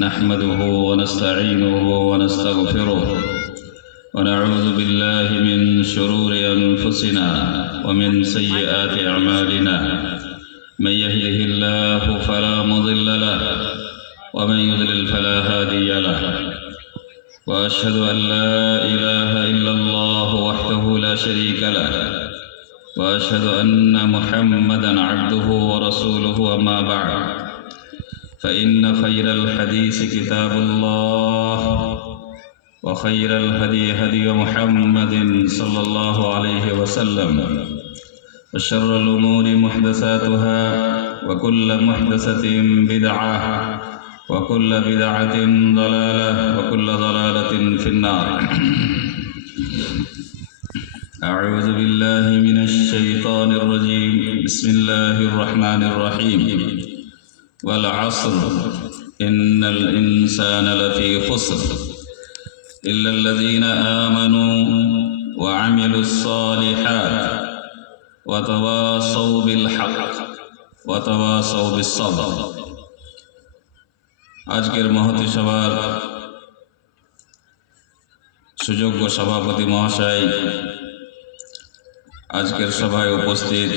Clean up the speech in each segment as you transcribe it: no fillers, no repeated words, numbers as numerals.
نحمده ونستعينه ونستغفره ونعوذ بالله من شرور أنفسنا ومن سيئات أعمالنا. من يهده الله فلا مضل له ومن يضلل فلا هادي له. وأشهد أن لا إله إلا الله وحده لا شريك له وأشهد أن محمدا عبده ورسوله. أما بعد فإن خير الحديث كتاب الله وخير الهدي هدي محمد صلى الله عليه وسلم وشر الأمور محدثاتها وكل محدثة بدعة وكل بدعة ضلالة وكل ضلالة في النار. أعوذ بالله من الشيطان الرجيم. بسم الله الرحمن الرحيم. والعصر إن الإنسان لفي خسر إلا الذين آمنوا وعملوا الصالحات وتواصوا بالحق وتواصوا بالصبر. আজকের মহতী সভার সুযোগ্য সভাপতি মহাশয়, আজকের সভায় উপস্থিত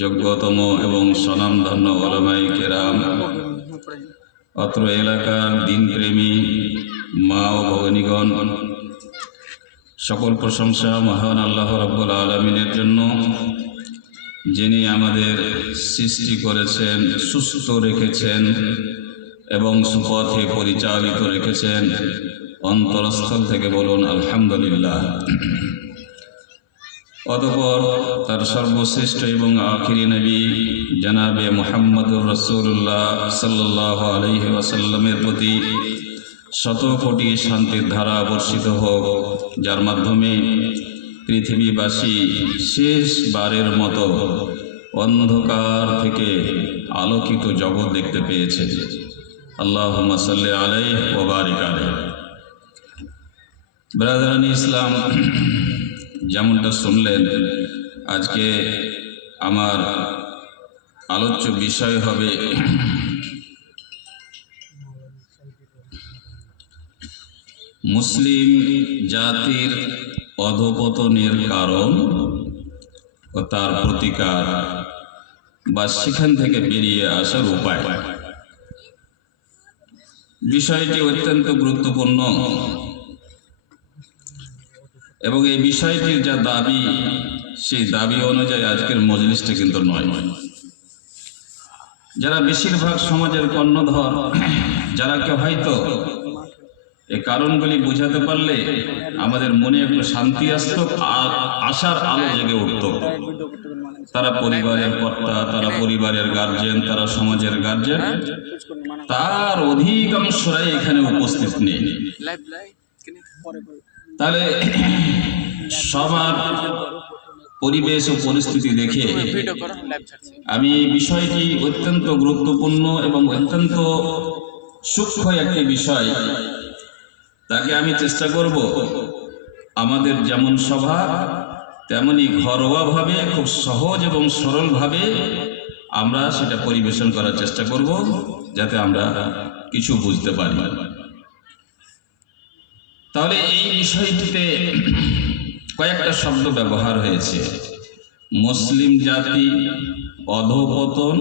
যোগ্যতম এবং স্বনামধন্য ওলামায়ে কেরাম, অত্র এলাকার দিনপ্রেমী মা ও ভগিনীগণ, সকল প্রশংসা মহান আল্লাহ রাব্বুল আলামিনের জন্য, যিনি আমাদের সৃষ্টি করেছেন, সুস্থ রেখেছেন এবং সুপথে পরিচালিত রেখেছেন। অন্তরস্থল থেকে বলুন আলহামদুলিল্লাহ। অতঃপর তার সর্বশ্রেষ্ঠ এবং আখিরি নবী জনাবে মুহাম্মদুর রাসূলুল্লাহ সাল্লাল্লাহু আলাইহি ওয়াসাল্লামের প্রতি শত কোটি শান্তির ধারা বর্ষিত হোক, যার মাধ্যমে পৃথিবীবাসী শেষবারের মতো অন্ধকার থেকে আলোকিত জগৎ দেখতে পেয়েছে। আল্লাহুম্মা সাল্লি আলাইহি ওয়া বারিক আলাইহি। ব্রাদারান ইসলাম, যেমনটা শুনলেন, আজকে আমার আলোচ্য বিষয় হবে মুসলিম জাতির অধঃপতনের কারণ ও তার প্রতিকার বা সেখান থেকে বেরিয়ে আসার উপায়। বিষয়টি অত্যন্ত গুরুত্বপূর্ণ এবং এই বিষয়টির যা দাবি, সেই দাবি অনুযায়ী আজকের মজলিসটা কিন্তু নয়। যারা বেশিরভাগ সমাজের কর্ণধর, যারা কেউ হয়তো এই কারণগুলি বুঝাতে পারলে আমাদের মনে একটু শান্তি আসতো, আশার আলো জেগে উঠত। তারা পরিবারের কর্তা, তারা পরিবারের গার্জেন, তারা সমাজের গার্জেন, তার অধিকাংশরাই এখানে উপস্থিত নেই। তাহলে সবার পরিবেশ ও পরিস্থিতি দেখে আমি এই বিষয়টি অত্যন্ত গুরুত্বপূর্ণ এবং অত্যন্ত সূক্ষ্ম একটি বিষয়, তাকে আমি চেষ্টা করব আমাদের যেমন স্বভাব তেমনি ঘরোয়াভাবে খুব সহজ এবং সরলভাবে আমরা সেটা পরিবেশন করার চেষ্টা করব, যাতে আমরা কিছু বুঝতে পারি। তাহলে এই বিষয়টিতে কয়েকটা শব্দ ব্যবহার হয়েছে: মুসলিম জাতি, অধঃপতন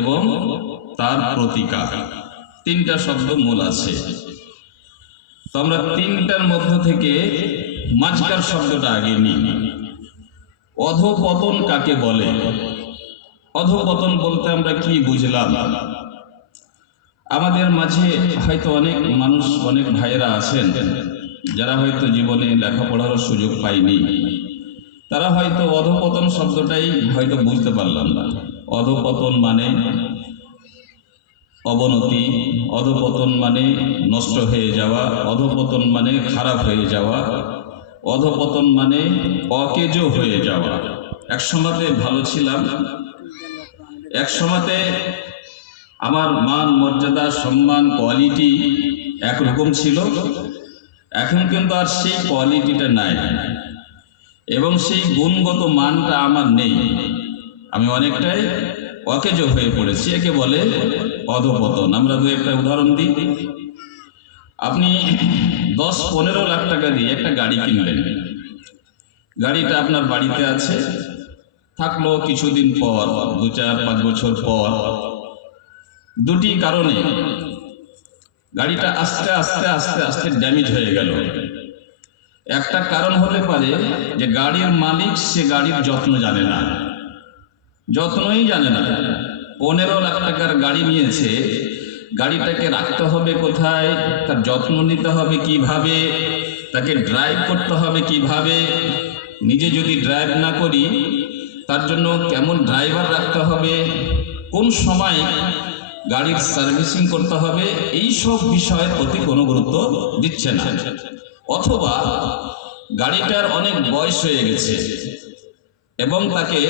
এবং তার প্রতিকার। তিনটা শব্দ মূল আছে। তো আমরা তিনটার মধ্য থেকে মাঝখার শব্দটা আগে নিই। অধঃপতন কাকে বলে? অধঃপতন বলতে আমরা কি বুঝলাম? আমাদের মাঝে হয়তো অনেক মানুষ, অনেক ভাইয়েরা আছেন যারা হয়তো জীবনে লেখাপড়ারও সুযোগ পায়নি। তারা হয়তো অধঃপতন শব্দটাই হয়তো বুঝতে পারলাম না। অধঃপতন মানে অবনতি, অধঃপতন মানে নষ্ট হয়ে যাওয়া, অধঃপতন মানে খারাপ হয়ে যাওয়া, অধঃপতন মানে অকেজো হয়ে যাওয়া। এক সময়তে ভালো ছিলাম, এক সময়তে আমার মান, মর্যাদা, সম্মান, কোয়ালিটি একরকম ছিল। এখন কিন্তু আর সেই কোয়ালিটিটা নাই এবং সেই গুণগত মানটা আমার নেই। আমি অনেকটাই অকেজো হয়ে পড়েছি। একে বলে অধপতন। আমরা দু একটা উদাহরণ দিই। আপনি 10-15 লাখ টাকা দিয়ে একটা গাড়ি কিনলেন, গাড়িটা আপনার বাড়িতে আছে, থাকলো কিছুদিন পর, 2-4-5 বছর পর দুটি কারণে গাড়িটা আস্তে আস্তে আস্তে আস্তে ড্যামেজ হয়ে গেল। একটা কারণ হতে পারে যে গাড়ির মালিক সে গাড়ির যত্ন জানে না, যত্নই জানে না। 15 লাখ টাকার গাড়ি নিয়েছে, গাড়িটাকে রাখতে হবে কোথায়, তার যত্ন নিতে হবে কিভাবে, তাকে ড্রাইভ করতে হবে কিভাবে, নিজে যদি ড্রাইভ না করি তার জন্য কেমন ড্রাইভার রাখতে হবে, কোন সময় গাড়ির সার্ভিসিং করতে হবে, এই সব বিষয়ের প্রতি কোনো গুরুত্ব দিচ্ছে না। অথবা গাড়িটার অনেক বয়স হয়ে গেছে এবং তাকে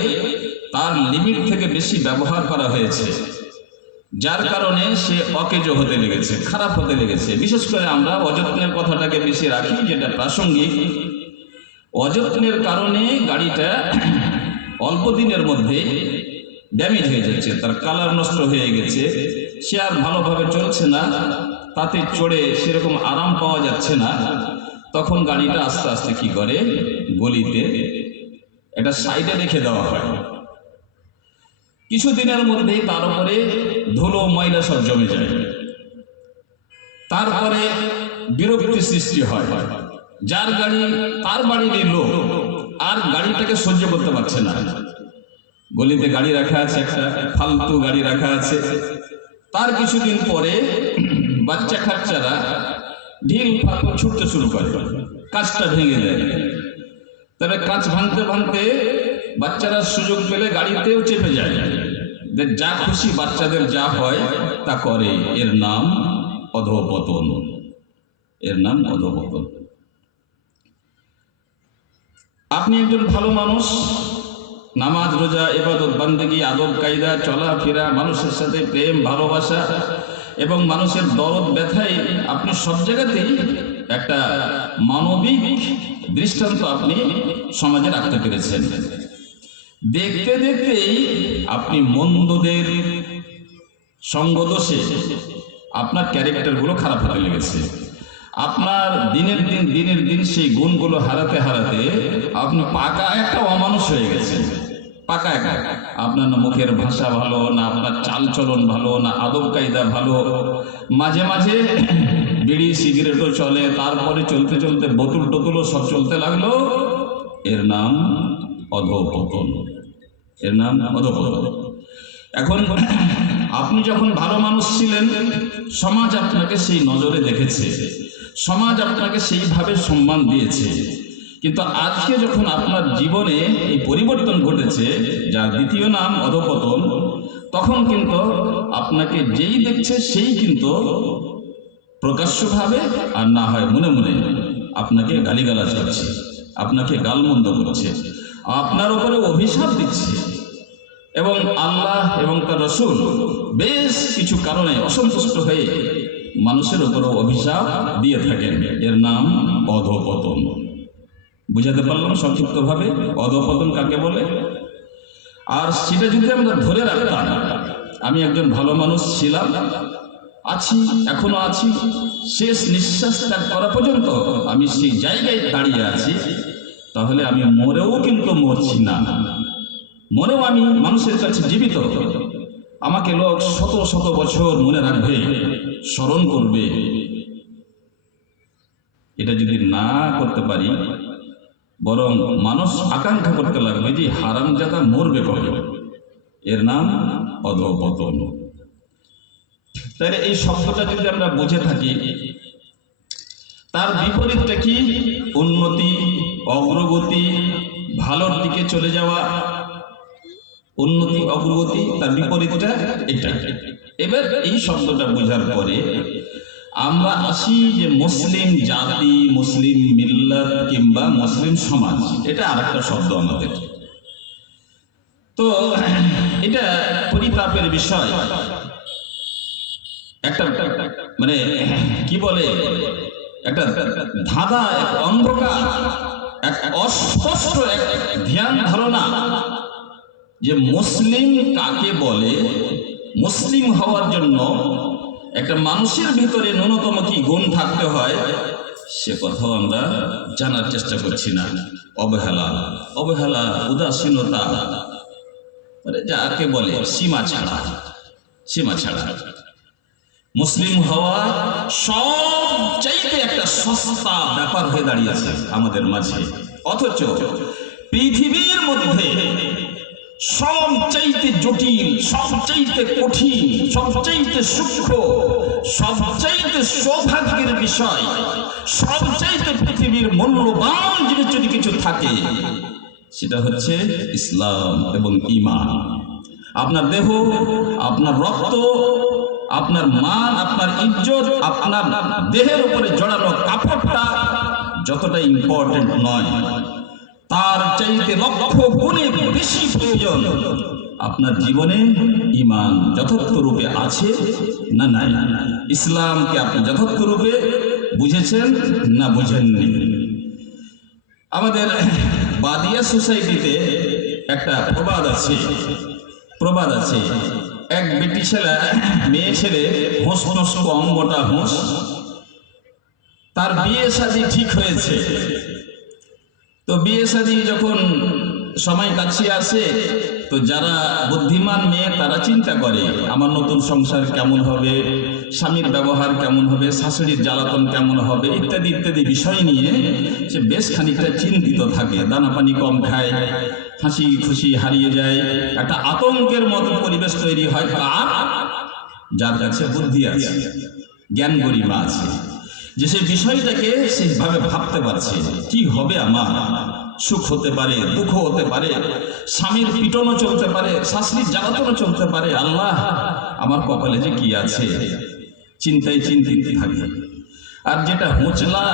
তার লিমিট থেকে বেশি ব্যবহার করা হয়েছে, যার কারণে সে অকেজো হতে লেগেছে, খারাপ হতে লেগেছে। বিশেষ করে আমরা অযত্নের কথাটাকে বেশি রাখি, যেটা প্রাসঙ্গিক। অযত্নের কারণে গাড়িটা অল্প দিনের মধ্যে ড্যামেজ হয়ে যাচ্ছে, তার কালার নষ্ট হয়ে গেছে, সে আর ভালোভাবে চলছে না, তাতে চড়ে সেরকম আরাম পাওয়া যাচ্ছে না। তখন গাড়িটা আস্তে আস্তে কি করে, গলিতে এটা সাইডে রেখে দেওয়া হয়। কিছুদিনের মধ্যেই তার উপরে ধুলো ময়লা সব জমে যায়, তারপরে বিরক্তি সৃষ্টি হয়। যার গাড়ি তার বাড়ির লোক আর গাড়িটাকে সহ্য করতে পারছে না। গলিতে গাড়ি রাখা আছে, একটা ফালতু গাড়ি রাখা আছে। তার কিছুদিন পরে বাচ্চা কাচ্চারা ঢিল পাথর ছুটতে শুরু করে, কাঁচটা ভেঙে দেয়। তবে কাঁচ ভাঙতে ভাঙতে বাচ্চারা সুযোগ পেলে গাড়িতেও চেপে যায়, যা খুশি বাচ্চাদের যা হয় তা করে। এর নাম অধঃপতন, এর নাম অধঃপতন। আপনি একজন ভালো মানুষ, নামাজ রোজা ইবাদত বান্দেগি আদব কায়দা চলাফেরা, মানুষের সাথে প্রেম ভালোবাসা এবং মানুষের দরদ ব্যথায় আপনি সব জায়গাতেই একটা মানবিক দৃষ্টান্ত আপনি সমাজে রাখতে পেরেছেন। দেখতে দেখতেই আপনি মন্দদের সঙ্গদোষে আপনার ক্যারেক্টারগুলো খারাপ হতে লেগেছে। আপনার দিনের দিন সেই গুণগুলো হারাতে হারাতে আপনি পাকা একটা অমানুষ হয়ে গেছেন। পাকা একটা, আপনার না মুখের ভাষা ভালো, না আপনার চালচলন ভালো, না আদব কায়দা ভালো। মাঝে মাঝে বিড়ি সিগারেটও চলে, তারপরে চলতে চলতে বোতল টোতলও সব চলতে লাগলো। এর নাম অধঃপতন, এর নাম অধঃপতন। এখন আপনি যখন ভালো মানুষ ছিলেন, সমাজ আপনাকে সেই নজরে দেখেছে, সমাজ আপনাকে সেইভাবে সম্মান দিয়েছে। কিন্তু আজকে যখন আপনার জীবনে এই পরিবর্তন ঘটেছে, যার দ্বিতীয় নাম অধঃপতন, তখন কিন্তু আপনাকে যেই দেখছে সেই কিন্তু প্রকাশ্যভাবে আর না হয় মনে মনে আপনাকে গালিগালাজ করছে, আপনাকে গালমন্দ করছে, আপনার উপরে অভিশাপ দিচ্ছে। এবং আল্লাহ এবং তার রাসূল বেশ কিছু কারণে অসন্তুষ্ট হয়ে মানুষের উপরও অভিশাপ দিয়ে থাকেন। এর নাম অধঃপতন। বুঝাতে পারলাম সংক্ষিপ্তভাবে অধঃপতন কাকে বলে? আর সেটা যদি আমরা ধরে রাখতাম, আমি একজন ভালো মানুষ ছিলাম, আছি, এখনো আছি, শেষ নিঃশ্বাস ত্যাগ করা পর্যন্ত আমি সেই জায়গায় দাঁড়িয়ে আছি, তাহলে আমি মরেও কিন্তু মরছি না, মনেও আমি মানুষের কাছে জীবিত। আমাকে লোক শত শত বছর মনে রাখবে, স্মরণ করবে। এটা যদি না করতে পারি, বরং মানুষ আকাঙ্ক্ষা করতে লাগবে যে হারামজাদা মরবে কবে। এর নাম অধঃপতন। তাহলে এই শব্দটা যদি আমরা বুঝে থাকি, তার বিপরীতটা কি? উন্নতি, অগ্রগতি, ভালোর দিকে চলে যাওয়া। উন্নতি, অগ্রগতি, তার বিপরীতটা এটা। এবার এই শব্দটা বোঝার পরে আমরা আসি যে মুসলিম জাতি, মুসলিম মিল্লাত কিংবা মুসলিম সমাজ, এটা আরেকটা শব্দ আমাদের। তো এটা পরিতাপের বিষয়, একটা মানে কি বলে, একটা ধাঁধা, এক অন্ধকার, এক অস্পষ্ট এক ধ্যান ধারণা যে মুসলিম কাকে বলে মুসলিম হওয়ার জন্য একটা মানুষের ভিতরে ন্যূনতম কি গুণ থাকতে হয় সে কথাও আমরা জানার চেষ্টা করছি না। অবহেলা, অবহেলা, উদাসীনতা, যাকে বলে সীমা ছাড়া, সীমা ছাড়া। মুসলিম হওয়া সবচাইতে একটা সস্তা ব্যাপার হয়ে দাঁড়িয়েছে আমাদের মাঝে, অথচ পৃথিবীর মধ্যে সবচাইতে জটিল, সবচাইতে কঠিন, সবচাইতে সূক্ষ্ম, সবচাইতে সৌভাগ্যের বিষয়, সবচাইতে পৃথিবীর মূল্যবান জিনিস যদি কিছু থাকে সেটা হচ্ছে ইসলাম এবং ঈমান। আপনার দেহ, আপনার রক্ত, আপনার মান, আপনার ইজ্জত, আপনার দেহের উপরে জড়ানো কাপড়টা যতটা ইম্পর্টেন্ট নয়, তার চাইতে লক্ষ গুণে বেশি প্রয়োজন আপনার জীবনে ঈমান যথার্থ রূপে আছে না নাই, ইসলামকে আপনি যথার্থ রূপে বুঝেছেন না বুঝেননি। আমাদের বাদিয়া সোসাইটিতে একটা প্রবাদ আছে, এক বেটি ছেলে, মেয়ে ছেলে, হোঁস হোঁস কম, মোটা হোঁস, তার বিয়ে শাদী ঠিক হয়েছে। তো বিয়ে শাদী যখন সময় কাছে আসে, তো যারা বুদ্ধিমান মেয়ে তারা চিন্তা করে আমার নতুন সংসার কেমন হবে, স্বামীর ব্যবহার কেমন হবে, শাশুড়ির জ্বালাতন কেমন হবে, ইত্যাদি ইত্যাদি বিষয় নিয়ে সে বেশ খানিকটা চিন্তিত থাকে। দানা পানি কম খায়, হাসি খুশি হারিয়ে যায়, একটা আতঙ্কের মতো পরিবেশ তৈরি হয়। কার? যার কাছে বুদ্ধি আছে, জ্ঞান গরিমা আছে, যে সেই বিষয়টাকে সেইভাবে ভাবতে পারছে কি হবে আমার, সুখ হতে পারে, দুঃখ হতে পারে, স্বামীর পিটনও চলতে পারে, শাশুড়ির জ্বালাতনও চলতে পারে, আল্লাহ আমার কপালে যে কি আছে, চিন্তায় চিন্তিত থাকে। আর যেটা হোঁচলা,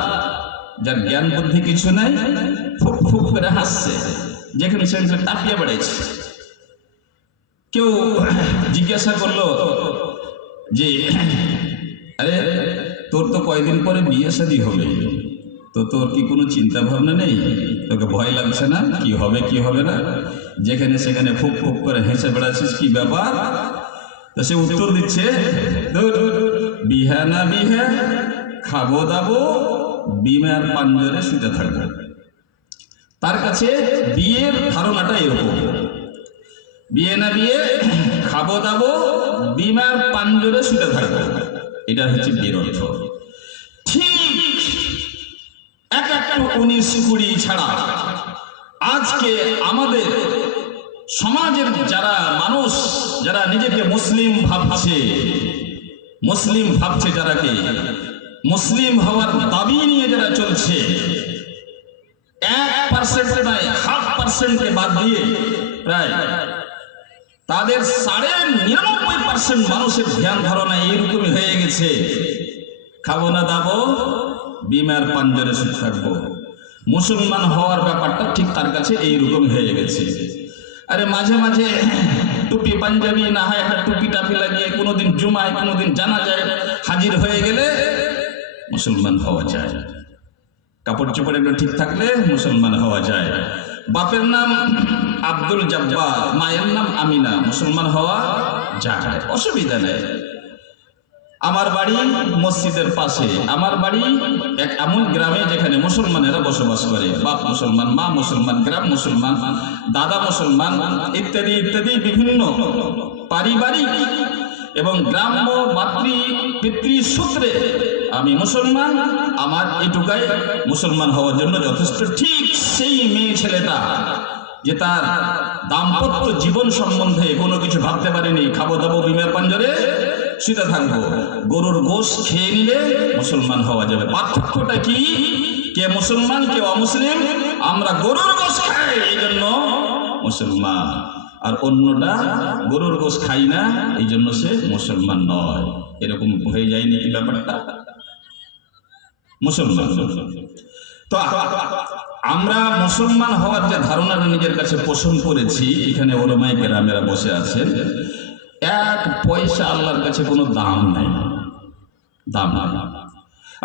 যার জ্ঞান বুদ্ধি কিছু নাই, ফুক ফুক করে হাসছে, যেখানে সেখানে টাপিয়ে বেড়াইছে। কেউ জিজ্ঞাসা করলো যে আরে তোর তো কয়েকদিন পরে বিয়ে শাদী হবে, তো তোর কি কোনো চিন্তা ভাবনা নেই, তোকে ভয় লাগছে না কি হবে কি হবে না, যেখানে সেখানে ফুক ফুক করে হেসে বেড়াচ্ছিস, কি ব্যাপার? তো সে উত্তর দিচ্ছে, বিহা না বিহা, খাবো দাবো, বিমার পাঞ্জরে শুতে থাকবো। তার কাছে বিয়ের ধারণাটা এরকম, বিয়ে না বিয়ে, খাবো দাবো, বিমার পাঞ্জরে শুতে থাকবো, এটা হচ্ছে বিয়ের অর্থ। ঠিক এক একটা 19-20 ছাড়া আজকে আমাদের সমাজের যারা মানুষ, যারা নিজেকে মুসলিম ভাবছে, যারাকে মুসলিম হওয়ার দাবি নিয়ে যারা চলছে, 1% নয় 0.5%কে বাদ দিয়ে প্রায় তাদের 99.5% মানুষের ধ্যান ধারণা এইরকমই হয়ে গেছে, খাবো না দাবো, বিমার পাঞ্জরে শুয়ে থাকবো। মুসলমান হওয়ার ব্যাপারটা ঠিক তার কাছে এইরকম হয়ে গেছে। আরে মাঝে মাঝে টুপি পাঞ্জাবি না হয় একটা টুপি টাপি লাগিয়ে কোনোদিন জুমায় কোনোদিন জানাজায় হাজির হয়ে গেলে মুসলমান হওয়া যায়, কাপড় চোপড় এগুলো ঠিক থাকলে মুসলমান হওয়া যায়। বাপের নাম আব্দুল জব্বার, মায়ের নাম আমিনা, মুসলমান হওয়া যায়, অসুবিধা নেই। আমার বাড়ি মসজিদের পাশে, আমার বাড়ি এক এমন গ্রামে যেখানে মুসলমানেরা বসবাস করে, বাপ মুসলমান, মা মুসলমান, গ্রাম মুসলমান, দাদা মুসলমান, ইত্যাদি ইত্যাদি বিভিন্ন পারিবারিক এবং গ্রাম্য পিতৃ সূত্রে আমি মুসলমান, আমার এটুকাই মুসলমান হওয়ার জন্য যথেষ্ট। ঠিক সেই মেয়ে ছেলেটা যে তার দাম্পত্য জীবন সম্বন্ধে কোনো কিছু ভাবতে পারেনি, খাবো দাবো, বিমার পাঞ্জরে শুতে থাকবো, গরুর গোশ খেয়ে নিলে মুসলমান হওয়া যাবে। পার্থক্যটা কি? কে মুসলমান কে অমুসলিম? আমরা গরুর গোশ খাই এই জন্য মুসলমান, আর অন্যটা গরুর গোশ খাই না এই জন্য সে মুসলমান নয়। এরকম হয়ে যায়নি কি ব্যাপারটা? মুসলমান তো আমরা মুসলমান হওয়ার যে ধারণাটা নিজের কাছে পোষণ করেছি, এখানে ওলামায়ে কেরামেরা বসে আছেন, 1 পয়সা আল্লাহর কাছে কোনো দাম নাই, দাম নাই।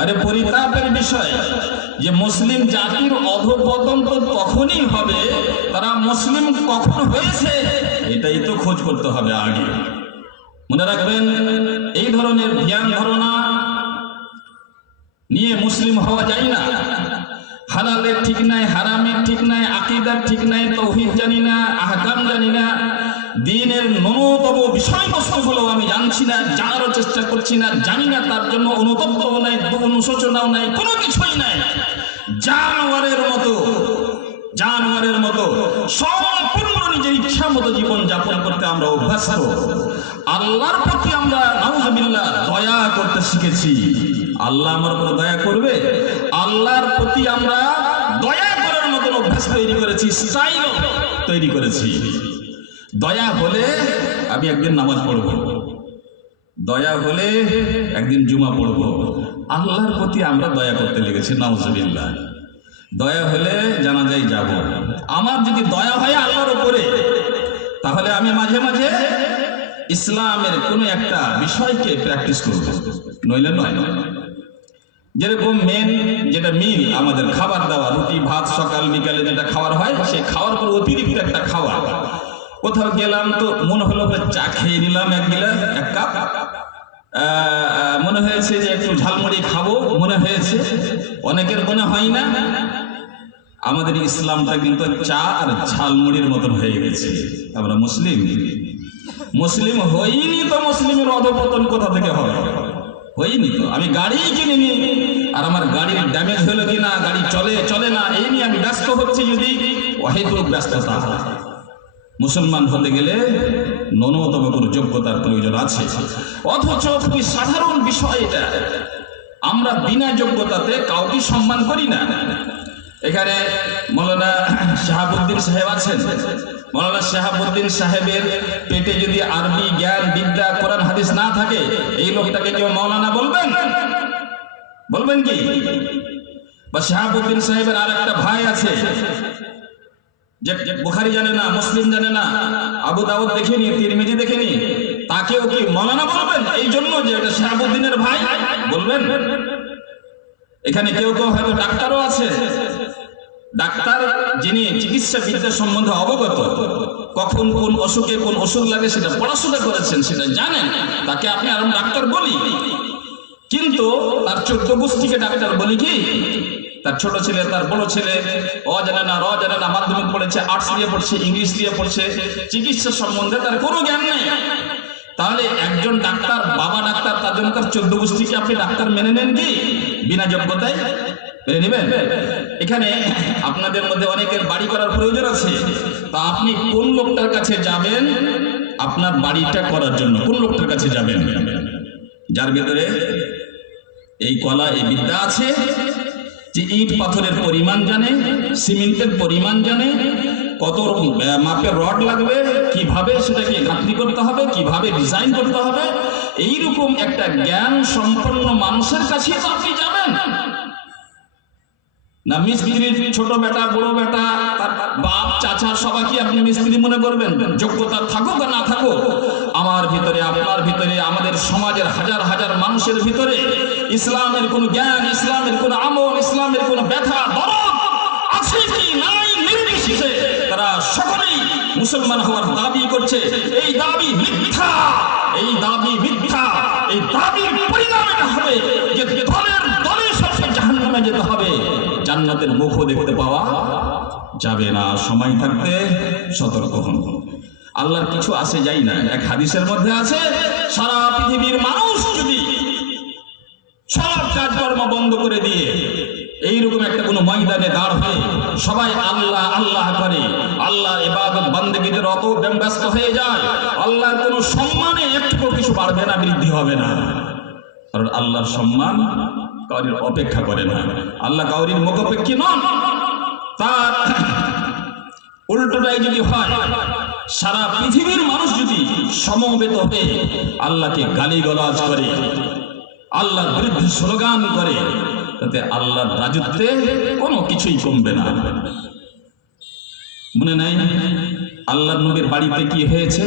আরে পরিতাপের বিষয় যে মুসলিম জাতির অধঃপতন তো তখনই হবে, তারা মুসলিম কখন হয়েছে এটাই তো খোঁজ করতে হবে আগে। মনে রাখবেন, এই ধরনের জ্ঞান ধারণা নিয়ে মুসলিম হওয়া যায় না। হালালের ঠিক নাই, হারামের ঠিক নাই, আকীদার ঠিক নাই, তাওহীদ জানি না, আহকাম জানি না, দ্বীনের ন্যূনতম বিষয়বস্তুগুলো আমি জানছি না, জানারও চেষ্টা করছি না, জানি না, তার জন্য অনুতপ্তও নাই, অনুশোচনাও নাই, কোনো কিছুই নাই। জানোয়ারের মতো সম্পূর্ণ নিজের ইচ্ছা মতো জীবন যাপন করতে আমরা অভ্যস্ত। আল্লাহর প্রতি আমরা নাউযুবিল্লাহ দয়া করতে শিখেছি। আল্লাহ আমার উপর দয়া করবে, আল্লাহর প্রতি আমরা দয়া করার মতন অভ্যাস তৈরি করেছি, স্টাইল তৈরি করেছি। দয়া হলে আমি একদিন নামাজ পড়ব, দয়া হলে একদিন জুমা পড়ব। আল্লাহর প্রতি আমরা দয়া করতে লেগেছি, নাউযুবিল্লাহ। দয়া হলে জানাজায় যাব। আমার যদি দয়া হয় আল্লাহর উপরে, তাহলে আমি মাঝে মাঝে ইসলামের কোনো একটা বিষয়কে প্র্যাকটিস করব, নইলে নয়। যেরকম যেটা মিল আমাদের খাবার দাওয়া, রুটি ভাত সকাল বিকালে যেটা খাওয়ার হয়, সেই খাওয়ার পর অতিরিক্ত একটা খাওয়া। কোথাও গেলাম তো মনে হলো চা খেয়ে নিলাম এক কাপ, মনে হয়েছে যে একটু ঝালমুড়ি খাবো, মনে হয়েছে, অনেকের মনে হয় না। আমাদের ইসলামটা কিন্তু চা আর ঝালমুড়ির মতন হয়ে গেছে। আমরা মুসলিম হইনি তো মুসলিমের অধঃপতন কোথা থেকে হবে? হইনি তো। আমি গাড়ি কিনিনি, আর আমার গাড়ির ড্যামেজ হলো কিনা, গাড়ি চলে না, এই নিয়ে আমি ব্যস্ত হচ্ছি। যদি অহেতুক ব্যস্ততা। মুসলমান হতে গেলে ন্যূনতম কোনো যোগ্যতার প্রয়োজন আছে, অথচ খুবই সাধারণ বিষয় এটা। আমরা বিনা যোগ্যতাতে কাউকে সম্মান করি না। এখানে মৌলানা শাহাবুদ্দিন সাহেব আছেন। মৌলানা শাহাবুদ্দিন সাহেবের পেটে যদি আরবি জ্ঞান বিদ্যা কোরআন হাদিস না থাকে, এই লোকটাকে কেউ মৌলানা বলবেন কি? বা শাহাবুদ্দিন সাহেবের আর একটা ভাই আছে যে বুখারী জানে না, মুসলিম জানে না, আবু দাউদ দেখেনি, তিরমিজি দেখেনি, তাকেও কি মৌলানা বলবেন? এই জন্য যে এটা শাহাবুদ্দিনের ভাই বলবেন? এখানে কেউ হয়তো ডাক্তারও আছে, ডাক্তার যিনি চিকিৎসা বিদ্যা সম্বন্ধে অবগত, কখন কোন অসুখে কোন ওষুধ লাগে সেটা পড়াশোনা করেছেন, সেটা জানেন, তাকে আপনি আর ডাক্তার বলি। কিন্তু তার 14 গোষ্ঠীকে ডাক্তার বলি কি? তার ছোট ছেলে, তার বড় ছেলে জানে না, মাধ্যমিক পড়েছে, আর্টস নিয়ে পড়ছে, ইংলিশ নিয়ে পড়ছে, চিকিৎসা সম্বন্ধে তার কোনো জ্ঞান নেই। তাহলে একজন ডাক্তার, বাবা ডাক্তার, তার জন্য তার 14 গোষ্ঠীকে আপনি ডাক্তার মেনে নেন কি বিনা যোগ্যতায়? মেনে নেবেন? এখানে আপনাদের মধ্যে অনেকের বাড়ি করার প্রয়োজন আছে, তা আপনি কোন লোকটার কাছে যাবেন আপনার বাড়িটা করার জন্য? কোন লোকটার কাছে যাবেন? যার ভিতরে এই কলা, এই বিদ্যা আছে, যে ইট পাথরের পরিমাণ জানে, সিমেন্টের পরিমাণ জানে, কত মাপের রড লাগবে, কিভাবে সেটাকে গাঁথনি করতে হবে, কিভাবে ডিজাইন করতে হবে, এইরকম একটা জ্ঞান সম্পন্ন মানুষের কাছে তো আপনি যাবেন না। মিস্ত্রির ছোট বেটা, বড় বেটা, তার বাপ, চাচা, সবাইকে আপনি মিস্ত্রি মনে করবেন? যোগ্যতা থাকুক আর না থাকুক, আমার ভিতরে, আপনার ভিতরে, আমাদের সমাজের হাজার হাজার মানুষের ভিতরে ইসলামের কোন জ্ঞান, ইসলামের কোন আমল, ইসলামের কোন ব্যথা দরদ আছে কি নাই নির্বিশেষে তারা সকলেই মুসলমান হওয়ার দাবি করছে। এই দাবি মিথ্যা, এই দাবি মিথ্যা। এই দাবির পরিণাম এটা হবে যে দলে সবসময় জাহান্নামে যেতে হবে, জান্নাতের মুখও দেখতে পাওয়া যাবে না। সময় থাকতে সতর্ক হন। আল্লাহর কিছু আসে যাই না। এক হাদিসের মধ্যে আছে, সারা পৃথিবীর মানুষ যদি সব কাজকর্ম বন্ধ করে দিয়ে এইরকম একটা কোনো ময়দানে দাঁড় হয়ে সবাই আল্লাহ আল্লাহ করে, আল্লাহর ইবাদত বান্দেগীতে অত ব্যস্ত হয়ে যায়, আল্লাহর কোনো সম্মানে একটু কিছু বাড়বে না, বৃদ্ধি হবে না। কারণ আল্লাহর সম্মান কাউরির অপেক্ষা করে না, আল্লাহ কাউরির মুখাপেক্ষী নন। তার উল্টোটাই যদি হয়, সারা পৃথিবীর মানুষ যদি সমবেত হয়ে আল্লাহকে গালিগালাজ করে, আল্লাহর বিরুদ্ধে স্লোগান করে, তাতে আল্লাহর রাজত্বে কোনো কিছুই কমবে না। মনে নাই আল্লাহর নবীর বাড়িতে কি হয়েছে?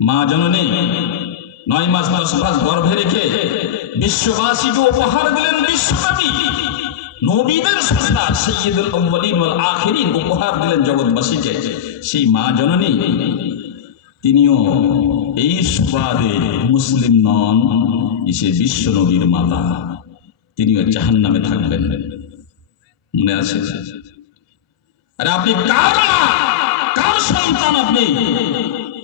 মা জননী 9 মাস 10 মাস গর্ভে রেখে বিশ্ববাসীকে উপহার দিলেন। বিশ্বব্যাপী নবীদের সরদার সাইয়্যিদুল আউয়ালিন ওয়াল আখিরিন উপহার দিলেন জগৎবাসীকে। সেই মা জননী তিনিও এই সুবাদে মুসলিম নন, সে বিশ্ব নবীর মাতা, তিনিও জাহান্নামে থাকবেন। মনে আছে? আরে আপনি কার সন্তান? আপনি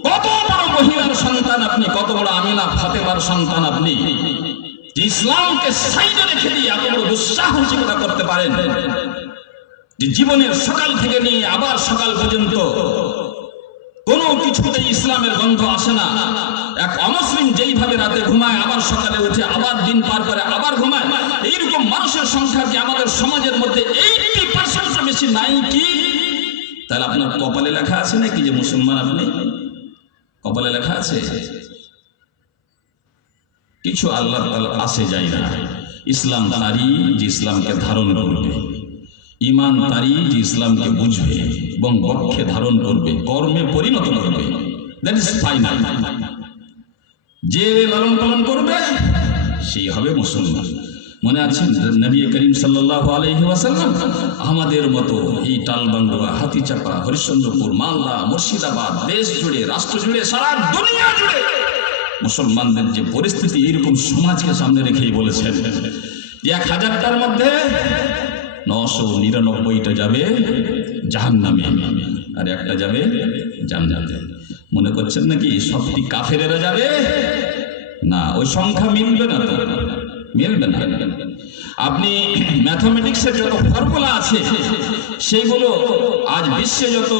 কত বড় মহিলার সন্তান, আপনি কত বড় আমিনা ফাতেমার সন্তান, আপনি যে ইসলামকে সাইডে রেখে দিয়ে এত বড় দুঃসাহসিকতা করতে পারেন, যে জীবনের সকাল থেকে নিয়ে আবার সকাল পর্যন্ত কোনো কিছুতেই ইসলামের গন্ধ আসে না। এক অমুসলিম যেইভাবে রাতে ঘুমায়, আবার সকালে উঠে, আবার দিন পার করে আবার ঘুমায়, এইরকম মানুষের সংখ্যা কি আমাদের সমাজের মধ্যে 80% বেশি নাই কি? তাহলে আপনার কপালে লেখা আছে নাকি যে মুসলমান? আপনি কপালে লেখা আছে? কিছু আল্লাহ তাআলা আসে যায় না। ইসলাম তারই যে ইসলামকে ধারণ করবে, ঈমান তারই যে ইসলামকে বুঝবে এবং বক্ষে ধারণ করবে, কর্মে পরিণত করবে। That is final. যে লালন পালন করবে সেই হবে মুসলমান। মনে আছে নবী করিম সাল্লাল্লাহু আলাইহি ওয়াসাল্লাম আমাদের মতো এই টালবাংলা, হাতিচাপা, হরিশ্চন্দ্রপুর, মালদা, মুর্শিদাবাদ, দেশ জুড়ে, রাষ্ট্র জুড়ে, সারা দুনিয়া জুড়ে মুসলমানদের যে পরিস্থিতি, এইরকম সমাজকে সামনে রেখেই বলেছেন যে 1000টার মধ্যে 999টা যাবে জাহান্নামে আর একটা যাবে জান্নাতে। মনে করছেন নাকি সবটি কাফেরেরা যাবে? না, ওই সংখ্যা মিলবে না, তো মিলবে না। আপনি ম্যাথমেটিক্সের যত ফর্মুলা আছে সেগুলো আজ বিশ্বে যত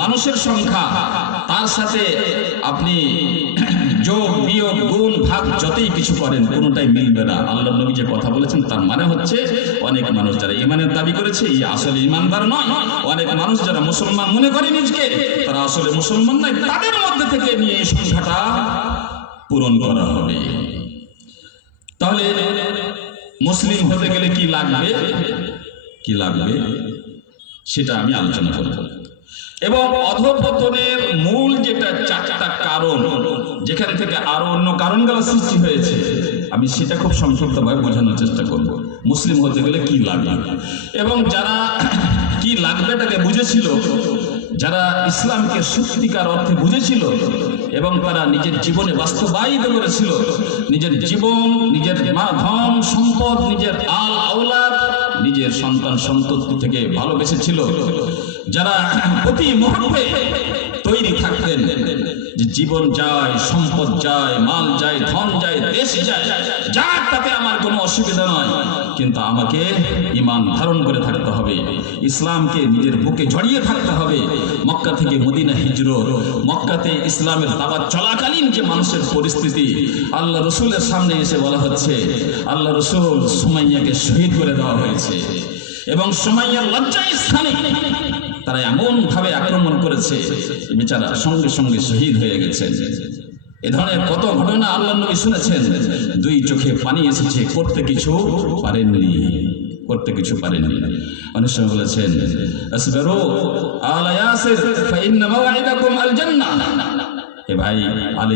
মানুষের সংখ্যা, তার সাথে আপনি যোগ বিয়োগ গুণ ভাগ যতই কিছু করেন, কোনোটাই মিলবে না। আল্লাহর নবী যে কথা বলেছেন তার মানে হচ্ছে অনেক মানুষ যারা ঈমানের দাবি করেছে আসলে ঈমানদার নয়, অনেক মানুষ যারা মুসলমান মনে করে নিজকে তারা আসলে মুসলমান নয়, তাদের মধ্যে থেকে নিয়ে এই সংখ্যাটা পূরণ করা হবে। তাহলে মুসলিম হতে গেলে কি লাগবে সেটা আমি আলোচনা করব। এবং অধঃপতনের মূল যেটা 4টা কারণ, যেখান থেকে আরো অন্য কারণগুলো সৃষ্টি হয়েছে, আমি সেটা খুব সংক্ষিপ্তভাবে বোঝানোর চেষ্টা করব। মুসলিম হতে গেলে কি লাগবে, এবং যারা কি লাগবেটাকে বুঝেছিল, যারা ইসলামকে সত্যিকার অর্থে বুঝেছিল এবং তারা নিজের জীবনে বাস্তবায়িত করেছিল, নিজের জীবন, নিজের ধন সম্পদ, নিজের আল আওলাদ, নিজের সন্তান সন্ততি থেকে ভালোবেসেছিল, যারা প্রতি মুহূর্তে তৈরি থাকতেন যে জীবন যায়, সম্পদ যায়, মাল যায়, ধন যায়, দেশ যায়, যার তাতে আমার কোনো অসুবিধা নয়, কিন্তু আমাকে ঈমান ধারণ করে থাকতে হবে, ইসলামকে নিজের বুকে জড়িয়ে থাকতে হবে। মক্কা থেকে মদিনা হিজরত, মক্কাতে ইসলামের দাওয়াত চলাকালীন যে মানুষের পরিস্থিতি, আল্লাহ রসুলের সামনে এসে বলা হচ্ছে আল্লাহ রসুল সুমাইয়াকে শহীদ করে দেওয়া হয়েছে, এবং সুমাইয়ার লজ্জায় স্থানে তারা এমন ভাবে আক্রমণ করেছে বেচারা সঙ্গে সঙ্গে শহীদ হয়ে গেছে। এ ধরনের কত ঘটনা আল্লাহ নবী শুনেছেন। 2 চোখে পানি এসেছে, করতে কিছু পারেননি। অনেক সময় বলেছেন আসবিরু আলা ইয়াসির ফা ইন্না মাওয়াইদাকুম আল জান্নাহ। এ ভাই আলে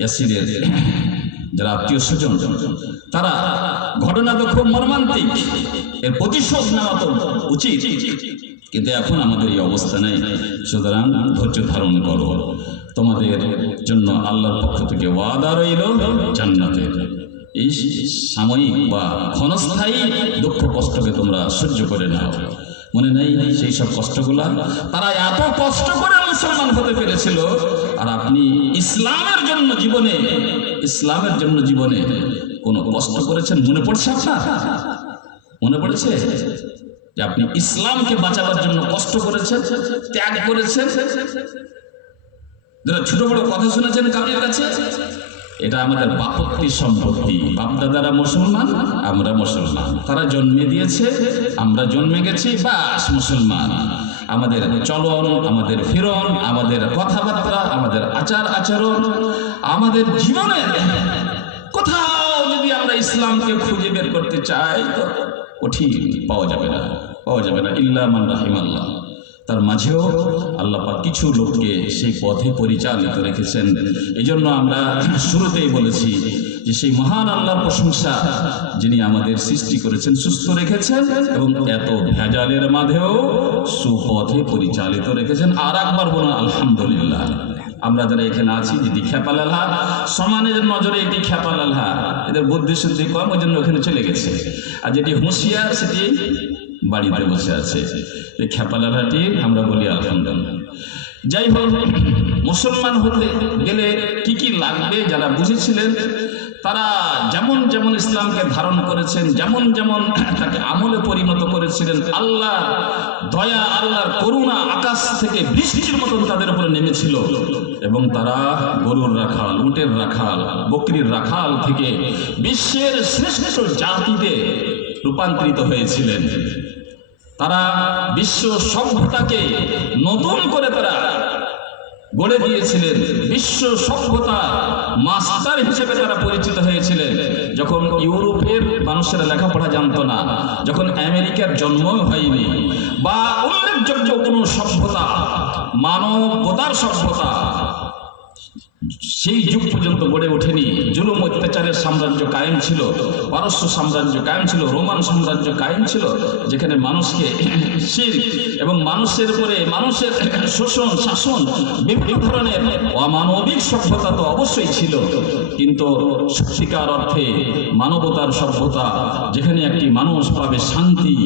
ইয়াসিরের যারা আত্মীয় স্বজন, তারা ঘটনা তো খুব মর্মান্তিক, এর প্রতিশোধ নেওয়া তো উচিত, কিন্তু এখন আমাদের এই অবস্থা নেই। সুতরাং ধৈর্য ধারণ করো, তোমাদের জন্য আল্লাহর পক্ষ থেকে ওয়াদা রইল জান্নাতের। এই সাময়িক বা ক্ষণস্থায়ী দুঃখ কষ্টকে তোমরা সহ্য করে নাও। মনে নেই সেই সব কষ্টগুলা? তারা এত কষ্ট করে মুসলমান হতে পেরেছিল, আর আপনি ইসলামের জন্য জীবনে কোনো কষ্ট করেছেন? মনে পড়ছে আপনার? মনে পড়েছে যে আপনি ইসলামকে বাঁচাবার জন্য কষ্ট করেছেন, ত্যাগ করেছেন? যারা ছোট বড় কথা শুনেছেন কাউরির কাছে, এটা আমাদের বাপত্তির সম্পত্তি। বাপদাদারা মুসলমান, আমরা মুসলমান, তারা জন্মে দিয়েছে, আমরা জন্মে গেছি, বাস মুসলমান। আমাদের চলন, আমাদের ফিরন, আমাদের কথাবার্তা, আমাদের আচার আচরণ, আমাদের জীবনের কোথাও যদি আমরা ইসলামকে খুঁজে বের করতে চাই তো কঠিন, পাওয়া যাবে না ইল্লা মান রাহিমাল্লাহ। তার মাঝেও আল্লাহ পাক কিছু লোককে সেই পথে পরিচালিত রেখেছেন। এই জন্য আমরা শুরুতেই বলেছি যে সেই মহান আল্লাহর প্রশংসা যিনি আমাদের সৃষ্টি করেছেন, সুস্থ রেখেছেন এবং এত ভেজালের মাঝেও সুপথে পরিচালিত রেখেছেন। আর একবার বলুন আলহামদুলিল্লাহ। আমরা যারা এখানে আছি যদি খেপালালহা সমানের নজরে এটি খেপালালহা, এদের বুদ্ধি শুদ্ধি কম, ওই জন্য ওখানে চলে গেছে। আর যেটি হুঁশিয়ার সেটি বাড়িতে বসে আছে। এই খেপালালহাটি আমরা বলি আলহামদুলিল্লাহ। যাই হোক, মুসলমান হতে গেলে কি কি লাগবে যারা বুঝেছিলেন তারা যেমন যেমন ইসলামকে ধারণ করেছেন, যেমন যেমন তাকে আমলে পরিণত করেছিলেন, আল্লাহ দয়া, আল্লাহর করুণা আকাশ থেকে বৃষ্টির মতন তাদের উপরে নেমেছিল এবং তারা গরুর রাখাল, উটের রাখাল, বকরির রাখাল থেকে বিশ্বের শ্রেষ্ঠ জাতিতে রূপান্তরিত হয়েছিলেন। তারা বিশ্ব সভ্যতাকে নতুন করে তারা গড়ে দিয়েছিলেন, বিশ্ব সভ্যতা মাস্টার হিসেবে তারা পরিচিত হয়েছিলেন। যখন ইউরোপের মানুষেরা লেখাপড়া জানতো না, যখন আমেরিকার জন্ম হয়নি বা উল্লেখযোগ্য কোনো সভ্যতা, মানবতার সভ্যতা সেই যুগ পর্যন্ত গড়ে ওঠেনি, জুলুম অত্যাচারের সাম্রাজ্য কায়েম ছিল, পারস্য সাম্রাজ্য কায়েম ছিল, রোমান সাম্রাজ্য কায়েম ছিল, যেখানে মানুষকে শিরক এবং মানুষের উপরে মানুষের শোষণ শাসন বিভিন্ন ধরনের অমানবিক সভ্যতা তো অবশ্যই ছিল, কিন্তু সত্যিকার অর্থে মানবতার সভ্যতা, যেখানে একটি মানুষ পাবে শান্তি